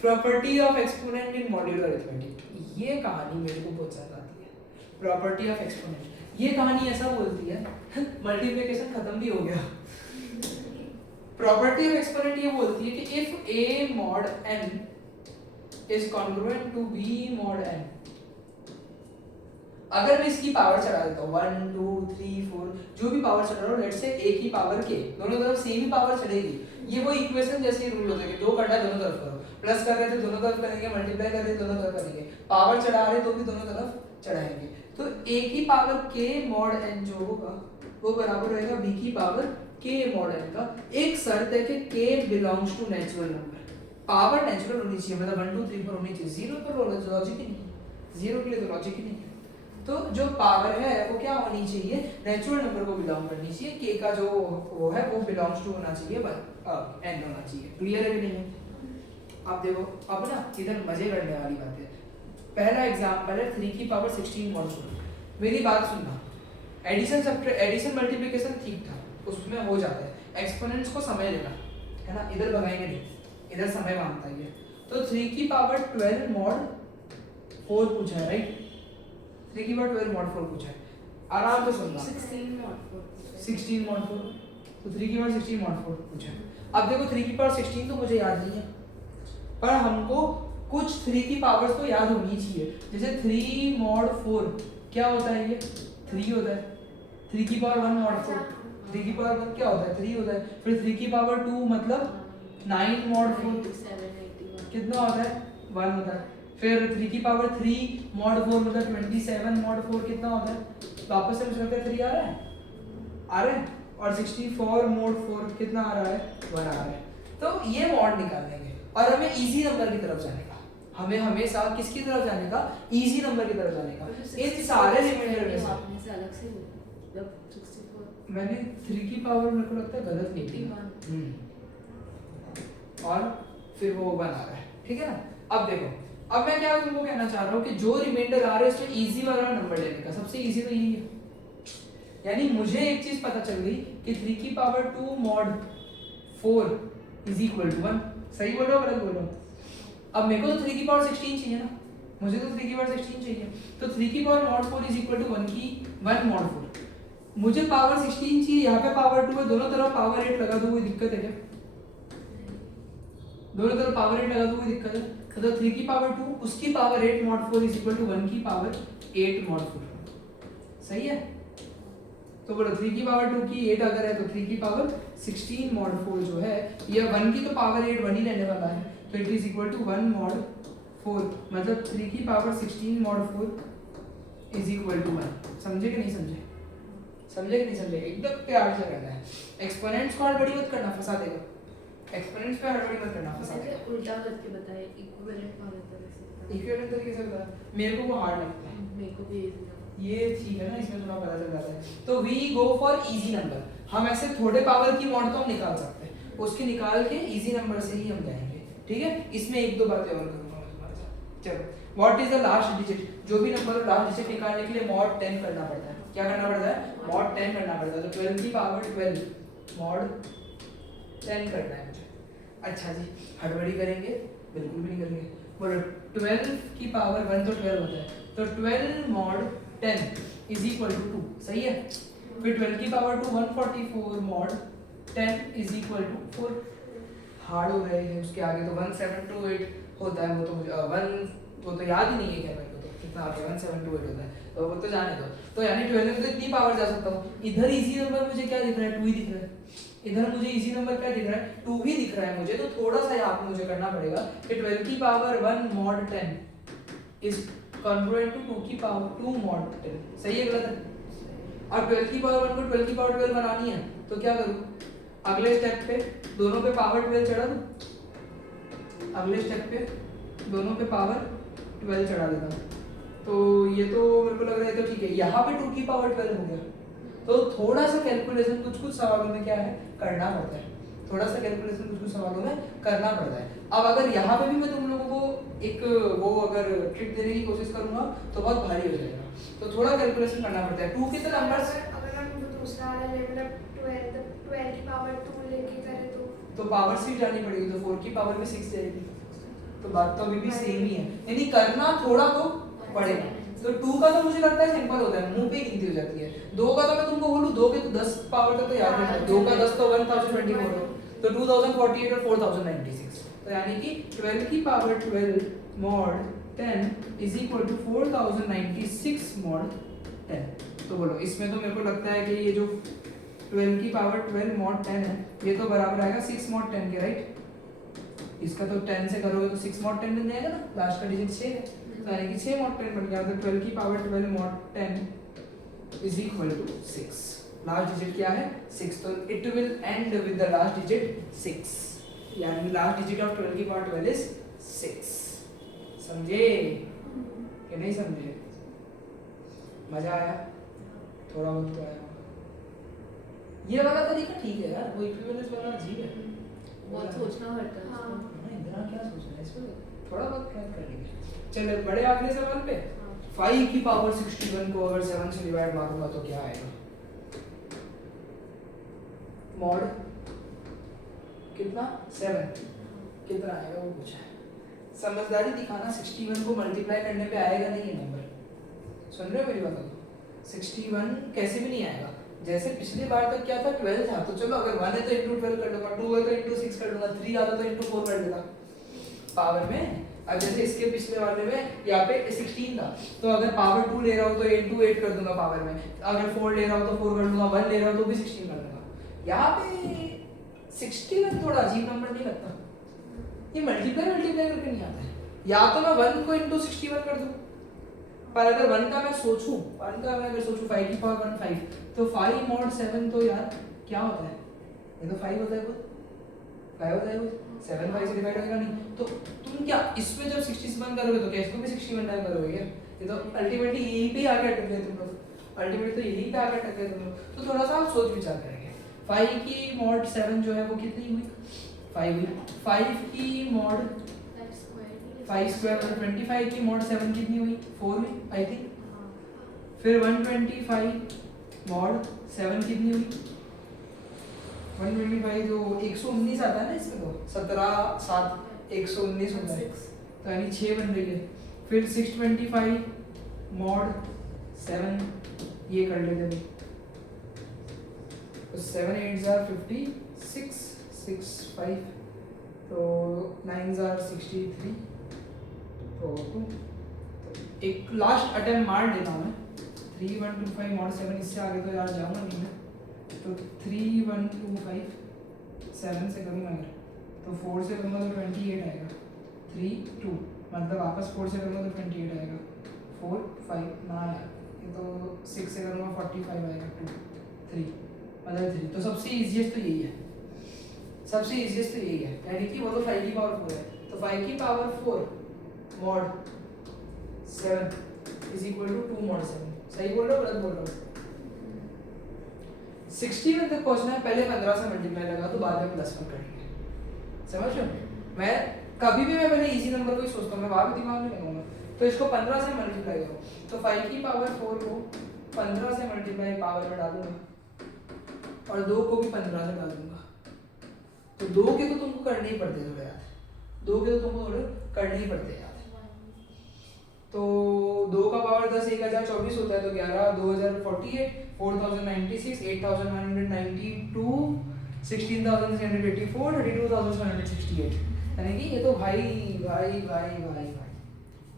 property of exponent in modular arithmetic, ये कहानी मेरे को बहुत ज्यादा आती है। प्रॉपर्टी ऑफ एक्सपोनेंट, ये कहानी ऐसा बोलती है, मल्टीप्लिकेशन खत्म भी हो गया। प्रॉपर्टी ऑफ एक्सपोनेंट ये बोलती है कि if a mod n is congruent to b mod n, अगर मैं इसकी पावर चढ़ा देता हूँ 1 2 3 4 जो भी पावर चढ़ रहा हूँ, लेट्स से a की पावर k, दोनों तरफ सेम ही पावर चढ़ेगी, ये वो इक्वेशन जैसे ही रूल होता है कि 2 करना दोनों तरफ करो, प्लस कर रहे थे दोनों तरफ करेंगे, मल्टीप्लाई कर रहे थे दोनों तरफ करेंगे, पावर चढ़ा रहे तो भी दोनों तरफ चढ़ाएंगे, तो a की पावर k mod n जो होगा वो बराबर रहेगा b की पावर k mod n का। एक शर्त है कि k belongs to natural number, power natural होनी चाहिए, मतलब 1 2 3 4 होनी चाहिए, जीरो तो लॉजिक ही नहीं है, जीरो के लिए तो लॉजिक ही नहीं है, तो जो पावर है वो क्या होनी चाहिए, नेचुरल नंबर को बिलोंग करनी चाहिए, k का जो वो है वो बिलोंग्स टू होना चाहिए 1 n होना चाहिए। क्लियर है कि नहीं है। अब देखो अब ना इधर मजे करने वाली बात है, पहला एग्जांपल है 3 की पावर 16 mod 4, मेरी बात सुनना, एडिशन मल्टीप्लिकेशन ठीक था, उसमें हो जाता है, एक्सपोनेंट्स को समय लेना है ना, इधर भगाएंगे नहीं, इधर समय मांगता है, तो 3 की पावर 12 mod 4 पूछा है, राइट, 3 की पावर 12 mod 4 पूछा है, आराम से सुनना, 16 mod 4, 16 mod 4, तो 3 की पावर 16 mod 4 पूछा है। अब देखो 3 की पावर 16 तो मुझे याद नहीं है, पर हमको कुछ 3 की पावर्स तो याद होनी चाहिए, जैसे 3 mod 4 क्या होता है, ये 3 होता है, 3 की पावर 1 mod 4, 3 की पावर 1 क्या होता है 3 होता है, फिर 3 की पावर 2 मतलब 9 mod 4, 7 81 कितना होता है 1 होता है। फिर 3 की पावर 3 मॉड 4 होता है 27 मॉड 4 कितना होता है, वापस से करते हैं 3 आ रहा है और 64 मॉड 4 कितना आ रहा है 1 आ रहा है। तो ये मॉड निकालेंगे और हमें इजी नंबर की तरफ जाने का, हमें हमेशा किसकी तरफ जाने का, इजी नंबर की तरफ जाने का। इन सारे रिमाइंडर में से आपने से अलग से मतलब 64 मैंने 3 की पावर मेरे को लगता है गलत नहीं थी 81 और फिर वो 1 आ रहा है, ठीक है ना। अब देखो, अब मैं क्या तुमको कहना चाह रहा हूँ कि जो रिमाइंडर आ रहा है उसमें इजी वाला नंबर लेने का, सबसे इजी तो यही है। यानी मुझे एक चीज पता चल गई कि 3 की power 2 mod 4 is equal to 1। सही बोल रहा हूँ गलत बोल रहा हूँ? अब मेरे को तो 3 की पावर 16 चाहिए ना, मुझे तो 3 की पावर 16 चाहिए, तो 3 की power mod 4 is equal to 1 mod 4। मुझे पावर 16 चाहिए, यहाँ पे पावर 2 है, दोनों तरफ पावर 8 लगा दूँ, कोई दिक्कत है क्या? दोनों तरफ पावर 8 लगा दूँ, कोई दिक्कत है? तो 3 की पावर 2 उसकी power 8 mod 4 is equal to 1 की पावर 8 मॉड 4। सही है? तो बोलो 3 की पावर 2 की 8 अगर है तो 3 की पावर 16 मॉड 4 जो है, ये 1 की तो पावर 8 1 ही रहने वाला है, तो it is equal to 1 mod 4, मतलब 3 की power 16 mod 4 is equal to 1। समझे कि नहीं समझे? समझे कि नहीं समझे? एकदम प्यार से करना है, एक्सपोनेंट्स को हड़बड़ी मत करना, फंसा देगा। एक्सपोनेंट्स पे हड़बड़ी मत करना, फंसा देगा। ऐसे उल्टा करके बताए इक्विवेलेंट वाले तरह से इक्विवेलेंट तरीके से बता, मेरे को वो हार्ड लगता है, मेरे को भी इजी लगा। ये ठीक है ना, इसमें थोड़ा पता चल जाता है। तो we go for easy number, हम ऐसे थोड़े पावर की मॉड तो हम निकाल सकते हैं, उसके निकाल के इजी नंबर से ही हम जाएंगे, ठीक है। इसमें एक दो बातें और करूंगा मैं तुम्हारे साथ। चलो, what is the last digit, जो भी नंबर लास्ट डिजिट निकालने के लिए मॉड 10 करना पड़ता है। क्या करना पड़ता है? मॉड 10 करना पड़ता है। तो 12 की पावर 12 मॉड 10 करना है मुझे। अच्छा जी, हड़बड़ी करेंगे? बिल्कुल भी नहीं करेंगे। बोलो 12 की पावर 1 तो 12 होता है, तो 12 मॉड 10 इज इक्वल टू 2। सही है? फिर 12 की power 2 144 mod 10 is equal to 4। Hard हो गए हैं, उसके आगे तो 1728 होता है, वो तो मुझे 1 वो तो याद ही नहीं है क्या मेरे को, तो कितना आ गया 1728 होता है, तो वो तो जाने दो। तो यानी 12 में तो इतनी पावर जा सकता हूँ। इधर इजी नंबर मुझे क्या दिख रहा है? 2 ही दिख रहा है। इधर मुझे इजी नंबर क्या दिख रहा है? 2 ही दिख रहा है मुझे, तो थोड़ा सा यहाँ पे मुझे करना पड़ेगा कि 12 की power 1 mod 10 is congruent to 2 की पावर 2 मॉड 10। सही है गलत है? अब 12 की पावर 1 को 12 की पावर 12 बनानी है, तो क्या करूँ? अगले स्टेप पे दोनों पे पावर 12 चढ़ा दूँ, अगले स्टेप पे दोनों पे पावर 12 चढ़ा देता हूँ। तो ये तो मेरे को लग रहा है तो ठीक है, यहाँ पे 2 की पावर 12 हो गया। तो थोड़ा सा कैलकुलेशन कुछ सवालों में क्या है करना पड़ता है, थोड़ा सा कैलकुलेशन कुछ सवालों में करना पड़ता है। अब अगर यहाँ पे भी मैं तुम लोगों को एक वो अगर ट्रिक देने की कोशिश करूँगा तो बहुत भारी हो जाएगा, तो थोड़ा कैलकुलेशन करना पड़ता है। 2 के तो नंबर्स अगर हम दूसरा वाला ले मतलब 12 की पावर 2 लेके करें तो पावर 6 जानी पड़ेगी, तो 4 की पावर में 6 जाएगी, तो बात तो अभी भी सेम ही है। यानी करना थोड़ा तो पड़ेगा। तो 2 का तो मुझे लगता है सिंपल होता है, मुंह पे गिनती हो जाती है। 2 का तो मैं तुमको बोलूं 2 के तो 10 पावर तक तो याद है, 2 का 10 तो 1024 है, तो 2048 और 4096। तो यानी कि 12 की power 12 mod 10 is equal to 4096 mod 10। तो बोलो इसमें तो मेरे को लगता है कि ये जो 12 की पावर 12 मॉड 10 है, ये तो बराबर आएगा 6 मॉड 10 के, राइट? इसका तो 10 से करोगे तो 6 मॉड 10 बन जाएगा ना, लास्ट का डिजिट 6 है, तो यानी कि 6 मॉड 10 बन गया। तो 12 की power 12 mod 10 is equal to 6। Last digit क्या है? 6, तो it will end with the last digit 6, यानी लास्ट डिजिट ऑफ 12 की पावर 12 इज 6। समझे कि नहीं समझे? मजा आया? थोड़ा बहुत तो आया। ये वाला तरीका ठीक है यार, वो इक्विवेलेंस वाला अजीब है, बहुत सोचना पड़ता है हाँ। उसमें। इतना क्या सोचना है इसमें, थोड़ा बहुत क्या कर लेंगे। चलो बड़े आखिरी सवाल पे, हाँ। 5 की पावर 61 को अगर 7 से डिवाइड मारूंगा तो क्या आएगा? मॉड कितना? 7 कितना आएगा वो पूछा है। समझदारी दिखाना, 61 को मल्टीप्लाई करने पे आएगा नहीं ये नंबर, सुन रहे हो मेरी बात? 61 कैसे भी नहीं आएगा। जैसे पिछली बार तक क्या था 12 था, तो चलो अगर 1 है तो इंटू 12 कर लूंगा, 2 है तो इंटू 6 कर लूंगा, 3 आता तो इंटू 4 कर देगा पावर में। अब जैसे इसके पिछले वाले में यहाँ पे 16 था, तो अगर पावर 2 ले रहा हूँ तो इंटू 8 कर दूंगा पावर में, अगर 4 ले रहा हूँ तो 4 कर दूंगा, 1 ले रहा हूँ तो भी 16 कर दूंगा। यहाँ पे 61 थोड़ा अजीब नंबर नहीं लगता? ये मल्टीप्लाई करके नहीं आता है। या तो मैं 1 को इंटू 61 कर दूं, पर अगर 1 का मैं सोचूं 5 की पावर 1 5, तो 5 mod 7 तो यार क्या होता है, ये तो 5 होता है खुद, 5 होता है खुद, 7 5 से डिवाइड होगा नहीं। तो तुम क्या इसमें जब 61 करोगे तो क्या इसको भी 61 टाइम करोगे क्या? ये तो अल्टीमेटली यही पे आके अटक गए तुम लोग, अल्टीमेटली तो यही पे आके अटक गए तुम लोग। तो थोड़ा सा आप सोच विचार करेंगे। 5 की mod 7 जो है वो कितनी हुई, 5 हुई। 5 की mod 5 स्क्वायर और 25 की mod 7 कितनी हुई, 4 हुई आई थिंक। फिर 125 mod 7 कितनी हुई, 125 तो 119 आता है ना इसमें, तो 17 7 119 होता है, तो यानी 6 बन रही है। फिर 625 mod 7 ये कर लेते हैं, तो 7 8 are 56 6 5 तो 9 are 63 तो 2। तो एक लास्ट अटेम्प्ट मार लेता हूँ मैं, 3125 mod 7, इससे आगे तो यार जाऊँगा नहीं मैं, तो 3125 7 से करूँगा अगर, तो 4 से करूँगा तो 28 आएगा, 3 2 मतलब वापस 4 से करूँगा तो 28 आएगा, 4 5 ना यार ये तो 6 से करूँगा 45 आएगा, 2 3 मतलब 3। तो सबसे इजीएस्ट तो यही है, सबसे इजीएस्ट तो यही है, यानी कि वो तो 5 की पावर 4 है, तो 5 की power 4 mod 7 is equal to 2 mod 7। सही बोल रहा हूँ गलत बोल रहा हूँ? 61 तक पहुंचना है, पहले 15 से मल्टीप्लाई लगा तो बाद में +1 करेंगे, समझ रहे हो? मैं कभी भी मैं पहले इजी नंबर को ही सोचता हूँ, मैं वहाँ भी दिमाग नहीं लगाऊंगा। तो इसको 15 से मल्टीप्लाई करो, तो 5 की पावर 4 को 15 से मल्टीप्लाई पावर में डालूंगा और 2 को भी 15 से डाल दूंगा। तो 2 के तो तुमको करने ही पड़ते थोड़े यार, 2 के तो तुमको थोड़े करने ही पड़ते यार। तो 2 का पावर 10 1024 होता है, तो 11 2048 4096 8192 16384 32768, यानी कि ये तो भाई भाई भाई भाई भाई।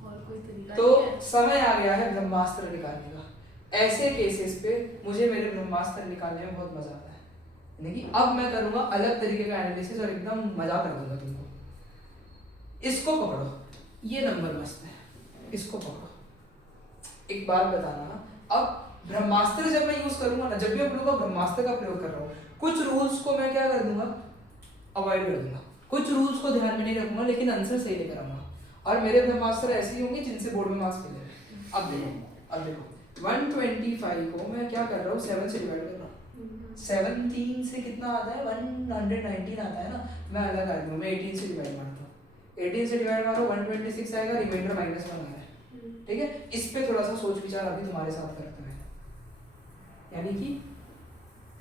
और कोई तरीका तो नहीं है? समय आ गया है ब्रह्मास्त्र निकालने का। ऐसे केसेस पे मुझे मेरे ब्रह्मास्त्र निकालने में बहुत मजा आता है, यानी कि अब मैं करूंगा अलग तरीके का एनालिसिस और एकदम मजा कर दूंगा तुमको। इसको पकड़ो, ये नंबर मस्त है, इसको पकड़ो। एक बात बताना, अब ब्रह्मास्त्र जब मैं यूज करूंगा ना, जब भी आप लोगों का ब्रह्मास्त्र का प्रयोग कर रहा हूँ, कुछ रूल्स को मैं क्या कर दूंगा, अवॉइड कर दूंगा, कुछ रूल्स को ध्यान में नहीं रखूंगा, लेकिन आंसर सही लेकर आऊंगा। और मेरे ब्रह्मास्त्र ऐसे ही होंगे जिनसे बोर्ड में मार्क्स मिले। अब देखो 125 को मैं क्या कर रहा हूँ, 7 से डिवाइड कर रहा हूँ। 7 3 से कितना आता है, 119 आता है ना, मैं अलग आ दूंगा, मैं 18 से डिवाइड मारता हूँ, 18 से डिवाइड मारो 126 आएगा, रिमाइंडर -1 आ रहा है, ठीक है। इस पे थोड़ा सा सोच विचार अभी तुम्हारे साथ करते हैं, यानी कि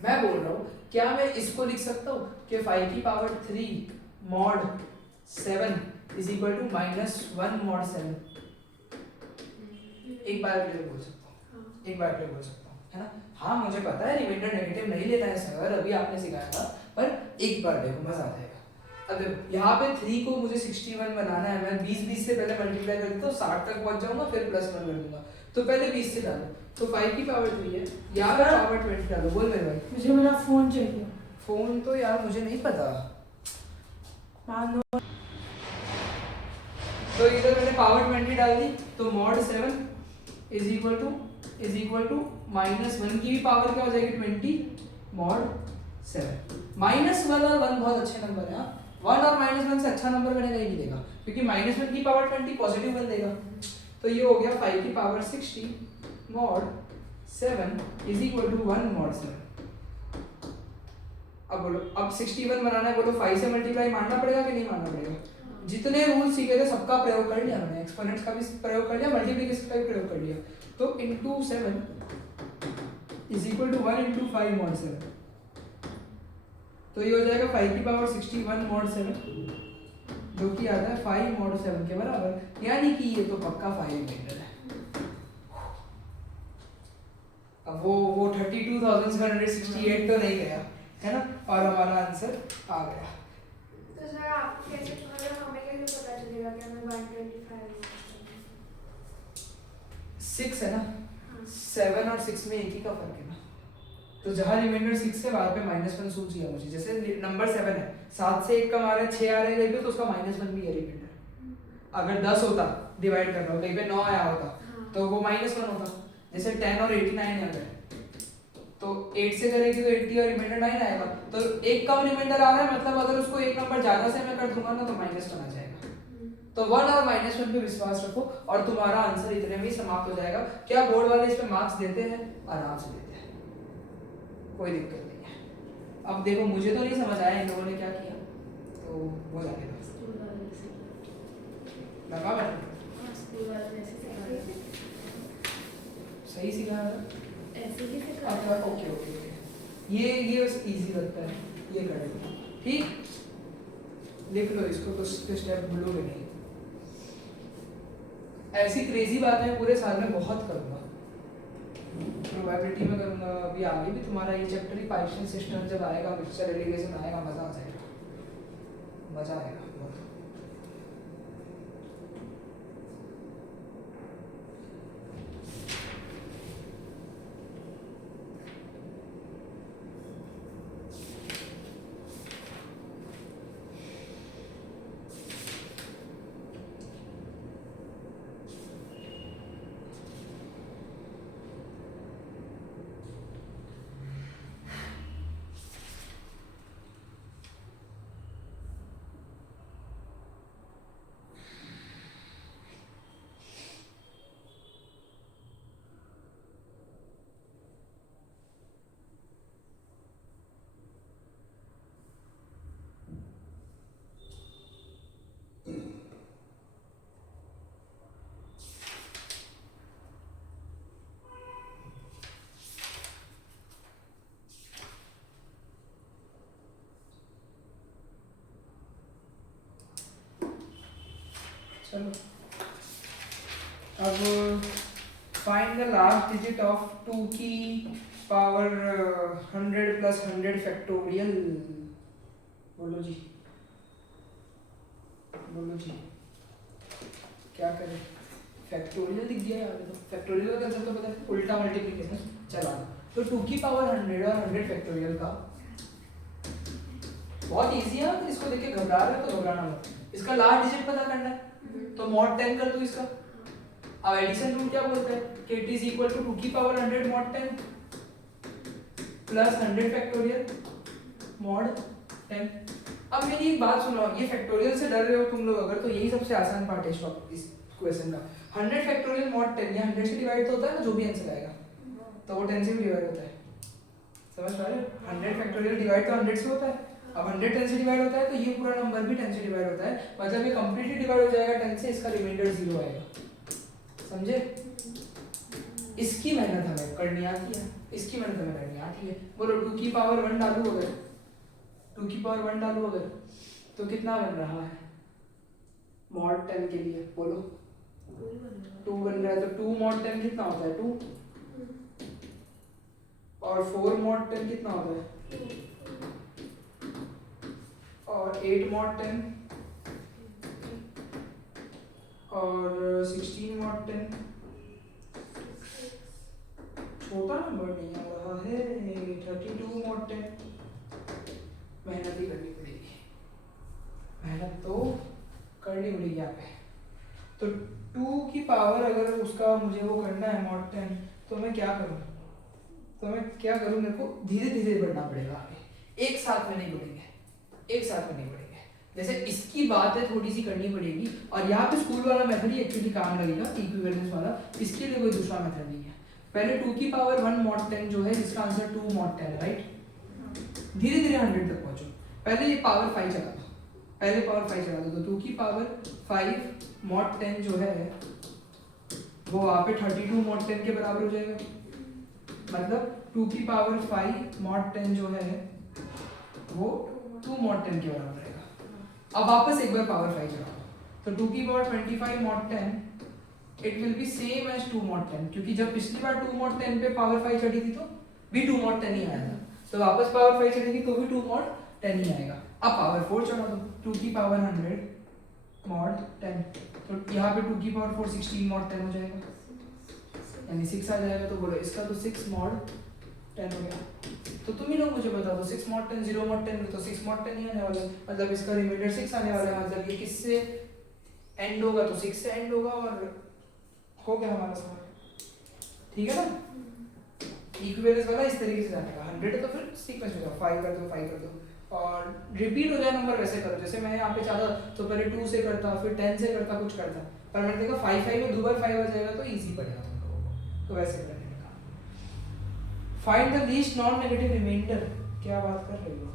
मैं बोल रहा हूँ, क्या मैं इसको लिख सकता हूँ कि 5 की power 3 mod 7 is equal to -1 mod 7। एक बार के लिए बोल सकता हूँ, एक बार के लिए बोल सकता हूँ, है ना। हाँ मुझे पता है रिमाइंडर नेगेटिव नहीं लेना है सर, अभी आपने सिखाया था, पर एक बार देखो मजा आ जाएगा। अब देखो यहाँ पे 3 को मुझे 61 बनाना है, मैं 20 से पहले मल्टीप्लाई कर देता हूँ, 60 तक पहुंच जाऊंगा, फिर +1 कर दूंगा। तो पहले 20 से डालो, तो 5 की पावर 3 है, यहाँ पे पावर 20 डालो। बोल मेरे भाई। मुझे मेरा फोन चाहिए। फोन तो यार मुझे नहीं पता, मान लो तो इधर मैंने पावर 20 डाल दी, तो mod 7 इज इक्वल टू -1 की भी पावर क्या हो जाएगी 20 mod 7। -1 और 1 बहुत अच्छे नंबर है, 1 और -1 से अच्छा नंबर बनेगा ही नहीं देगा, क्योंकि -1 की पावर 20 पॉजिटिव बन देगा। तो ये हो गया 5 की power 60 mod 7 is equal to 1 mod 7। अब बोलो, अब 61 बनाना है, बोलो 5 से मल्टीप्लाई मारना पड़ेगा कि नहीं मारना पड़ेगा? जितने रूल सीखे थे सबका प्रयोग कर लिया मैंने, एक्सपोनेंट्स का भी प्रयोग कर लिया, मल्टीप्लिकेशन का भी प्रयोग कर लिया। तो into 7 is equal to 1 into 5 mod 7, तो ये हो जाएगा 5 की पावर 61 mod 7, जो कि आता है 5 mod 7 के बराबर, यानी कि ये तो पक्का 5 रिमाइंडर है। अब वो 32,768 तो नहीं गया, है ना, और हमारा आंसर आ गया। तो सर आपको कैसे मतलब हमें कैसे पता चलेगा कि हमें 125 6 है ना, 7 और 6 में एक ही का फर्क है ना, तो जहाँ रिमाइंडर 6 है वहाँ पे -1 सूट चाहिए मुझे। जैसे नंबर 7 है, 7 से 1 कम आ रहा है, 6 आ रहा है कहीं पे, तो उसका -1 भी है रिमाइंडर। अगर 10 होता डिवाइड कर रहा हूँ कहीं पे 9 आया होता तो वो -1 होता। जैसे 10 और 89 आ गए तो 8 से करेंगे तो 80 और रिमाइंडर 9 आएगा, तो एक कम रिमाइंडर आ रहा है, मतलब अगर उसको एक नंबर ज़्यादा से मैं कर दूंगा ना तो -1 आ जाएगा। तो 1 और -1 पे विश्वास रखो और तुम्हारा आंसर इतने में ही समाप्त हो जाएगा। क्या बोर्ड वाले इस पे मार्क्स देते हैं? आराम से देते हैं, कोई दिक्कत नहीं है। अब देखो मुझे तो नहीं समझ आया इन लोगों ने क्या किया, तो वो जाने दो। स्कूल वाले ऐसे किया। लगा बैठ हाँ, स्कूल वाले ऐसे सिखाते थे। सही सिखा रहा है। ऐसे ही सिखाते अच्छा थे। ओके ओके ओके, ये इजी लगता है, ये करेंगे ठीक। लिख लो इसको, तो स्टेप भूलोगे नहीं। ऐसी क्रेजी बातें पूरे साल में बहुत करूँगा, प्रोबेबिलिटी में करूँगा। अभी आगे भी तुम्हारा ये चैप्टर ही पार्शियल सिस्टम जब आएगा, मिक्सचर एलिगेशन आएगा, मज़ा आ जाएगा, मज़ा आएगा बहुत। चलो अब find the last digit of 2 की पावर 100 प्लस 100 फैक्टोरियल। बोलो जी, बोलो जी, क्या करें? फैक्टोरियल दिख गया यार, तो फैक्टोरियल का कंसेप्ट तो पता है, उल्टा मल्टीप्लिकेशन चला। तो 2 की पावर 100 और 100 फैक्टोरियल का बहुत इजी है, इसको देख के घबरा रहे हो तो घबराना मत। इसका लास्ट डिजिट पता करना है तो mod 10 कर दो इसका। अब एडिशन रूल क्या बोलता है कि इट इज इक्वल टू 2 की power 100 mod 10 plus 100 factorial mod 10। अब मेरी एक बात सुनो, ये फैक्टोरियल से डर रहे हो तुम लोग अगर, तो यही सबसे आसान पार्ट है इस क्वेश्चन का। 100 फैक्टोरियल mod 10, ये 100 से डिवाइड तो होता है ना, जो भी आंसर आएगा तो वो 10 से भी डिवाइड होता है। समझ पा रहे हो? 100 फैक्टोरियल डिवाइड तो 100 से होता है। अब 100 10 से डिवाइड होता है तो ये पूरा नंबर भी 10 से डिवाइड होता है, मतलब ये कंप्लीटली डिवाइड हो जाएगा 10 से, इसका रिमाइंडर 0 आएगा। समझे? इसकी मेहनत हमें करनी आती है, इसकी मेहनत हमें करनी आती है। बोलो 2 की पावर 1 डालू अगर, 2 की पावर 1 डालू अगर, तो कितना बन रहा है mod 10 के लिए? बोलो 2 बन रहा है, तो 2 mod 10 कितना होता है? 2। और 4 mod 10 कितना होता है? और 8 mod 10 और 16 mod 10। छोटा नंबर नहीं आ रहा है, 32 mod 10। मेहनत ही करनी पड़ेगी, मेहनत तो करनी पड़ेगी यहाँ पे। तो 2 की पावर अगर उसका मुझे वो करना है mod 10, तो मैं क्या करूँ? मेरे को धीरे धीरे बढ़ना पड़ेगा आगे, एक साथ में नहीं बढ़ेंगे, एक साथ में नहीं बढ़ेंगे। जैसे इसकी बात है थोड़ी सी करनी पड़ेगी, और यहाँ पे स्कूल वाला मेथड ही एक्चुअली काम लगेगा, इक्विवेलेंस वाला। इसके लिए कोई दूसरा मेथड नहीं है। पहले 2 की पावर 1 mod 10 जो है, जिसका आंसर 2 mod 10 राइट, धीरे धीरे 100 तक पहुंचो। पहले ये पावर 5 चला दो, पहले पावर 5 चला दो, तो 2 की पावर 5 mod 10 जो है वो वहाँ पे 32 mod 10 के बराबर हो जाएगा। मतलब 2 की पावर 5 mod 10 जो है वो 2 mod 10 के बराबर रहेगा। अब वापस एक बार पावर 5 चला दो, तो 2 की power 25 mod 10 it will be same as 2 mod 10, क्योंकि जब पिछली बार 2 mod 10 पे पावर 5 चढ़ी थी तो भी 2 mod 10 ही आया था, तो वापस पावर 5 चढ़ेगी तो भी 2 mod 10 ही आएगा। अब पावर 4 चढ़ा दो, 2 की पावर 100 mod 10, तो यहाँ पे 2 की पावर 4 16 mod 10 हो जाएगा, यानी 6 आ जाएगा। तो बोलो इसका तो 6 mod 10 हो गया। तो तुम ही लोग मुझे बता दो 6 mod 10 0 mod 10 तो 6 mod 10 ही आने वाला है, मतलब इसका रिमाइंडर 6 आने वाला है, मतलब ये किससे एंड होगा तो 6 से एंड होगा और हो गया हमारा सवाल। ठीक है ना? इक्विवेलेंस वाला इस तरीके से जाने का 100 है तो फिर सीक्वेंस में जाओ 5 कर दो 5 कर दो और रिपीट हो जाए नंबर वैसे करो, जैसे मैं यहाँ पे चाहता तो पहले 2 से करता फिर 10 से करता कुछ करता, पर मैंने देखा 5 5 में 2 बार 5 आ जाएगा तो इजी पड़ेगा तुम लोगों को, तो वैसे करने का। Find the least non negative remainder, क्या बात कर रहे हो,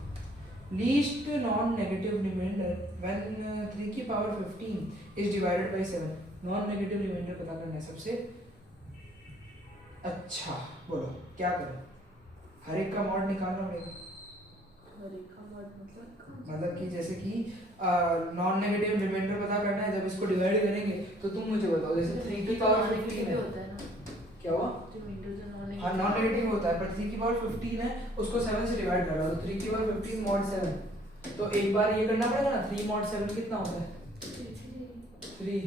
least non negative remainder when 3 की power 15 is divided by 7, non negative remainder पता करना है सबसे। अच्छा बोलो क्या करूं, हर एक का मॉड निकालना पड़ेगा, मतलब कि जैसे कि नॉन नेगेटिव रिमाइंडर पता करना है, जब इसको डिवाइड करेंगे तो तुम मुझे बताओ, जैसे 3 की पावर 15 है, होता है ना, क्या हुआ, हाँ नॉन नेगेटिव होता है, पर 3 की पावर 15 है उसको 7 से डिवाइड कर रहा हो तो 3 की पावर 15 mod 7, तो एक बार ये करना पड़ेगा ना, 3 mod 7 कितना होता है 3,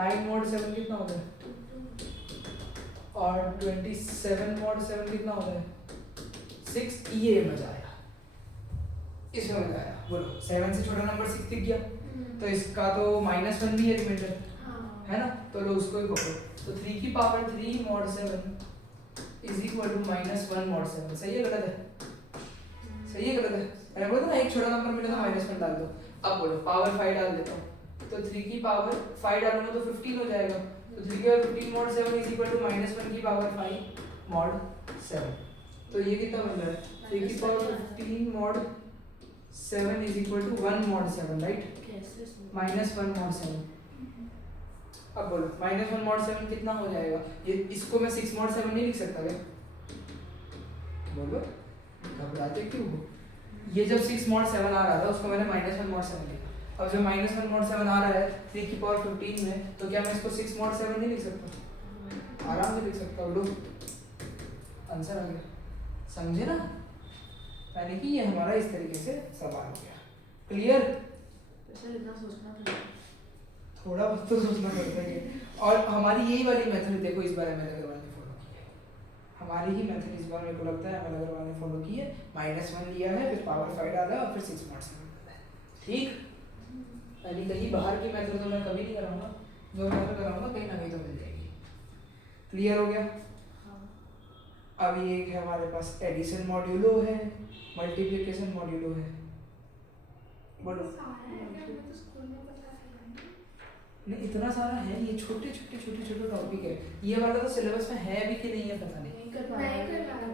9 mod 7 कितना होता है, और 27 mod 7 कितना होता है 6, ये मजा आया, इसमें मजा आया, बोलो 7 से छोटा नंबर 6 दिख गया, तो इसका तो -1 भी है रिमाइंडर, है ना, तो लो उसको ही पकड़ो, तो 3 की power 3 mod 7 is equal to -1 mod 7, सही है गलत है, सही है गलत है, मैंने बोला था ना एक छोटा नंबर मिला तो -1 डाल दो, अब बोलो पावर 5 डाल देता हूँ, तो 3 की पावर 5 डालूंगा तो 15 हो जाएगा, तो 3 की power 15 mod 7 is equal to -1 की पावर 5 mod 7, तो ये कितना बन रहा है 3 की power 15 mod 7 is equal to 1 mod 7, right, -1 mod 7, अब बोलो -1 mod 7 कितना हो जाएगा, ये इसको मैं 6 mod 7 नहीं लिख सकता क्या, बोलो घबराते क्यों हो, ये जब 6 mod 7 आ रहा था उसको मैंने -1 mod 7 लिखा, अब जब -1 mod 7 आ रहा है 3 की पावर 15 में, तो क्या मैं इसको 6 mod 7 नहीं लिख सकता, आराम से लिख सकता हूँ, लो आंसर आ गया, समझे ना, यानी कि ये हमारा इस तरीके से सवाल हो गया, क्लियर, इतना सोचना था, थोड़ा बहुत तो सोचना पड़ता है, और हमारी यही वाली मेथड देखो इस बार मैंने अग्रवाल ने फॉलो की है, हमारी ही मेथड इस बार मेरे को लगता है मैंने अग्रवाल ने फॉलो की है, -1 लिया है फिर पावर 5 डाला है और फिर 6 mod 7 डाला है, ठीक, यानी कहीं बाहर की मेथड तो मैं कभी नहीं कराऊंगा, जो मेथड कराऊंगा कहीं ना कहीं तो मिल जाएगी, क्लियर हो गया। अब ये एक है हमारे पास एडिशन मॉड्यूलो है, मल्टीप्लिकेशन मॉड्यूलो है, बोलो नहीं इतना सारा है, ये छोटे छोटे टॉपिक है, ये वाला तो सिलेबस में है भी कि नहीं है पता नहीं,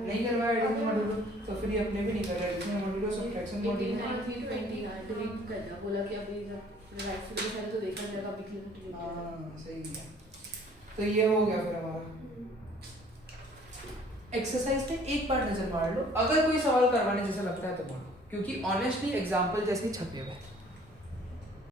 नहीं करवाया एडिशन मॉड्यूलो, तो फिर ये अपने भी नहीं कर रहा addition modulo, subtraction modulo, 20 delete करना बोला कि अभी जब राइट फील्ड है तो देखा जाएगा अभी डिलीट, हां सही है, तो ये हो गया फिर हमारा एक्सरसाइज में एक बार नजर मार लो, अगर कोई सवाल करवाने जैसा लगता है तो बोलो, क्योंकि ऑनेस्टली एग्जांपल जैसे छपे हुए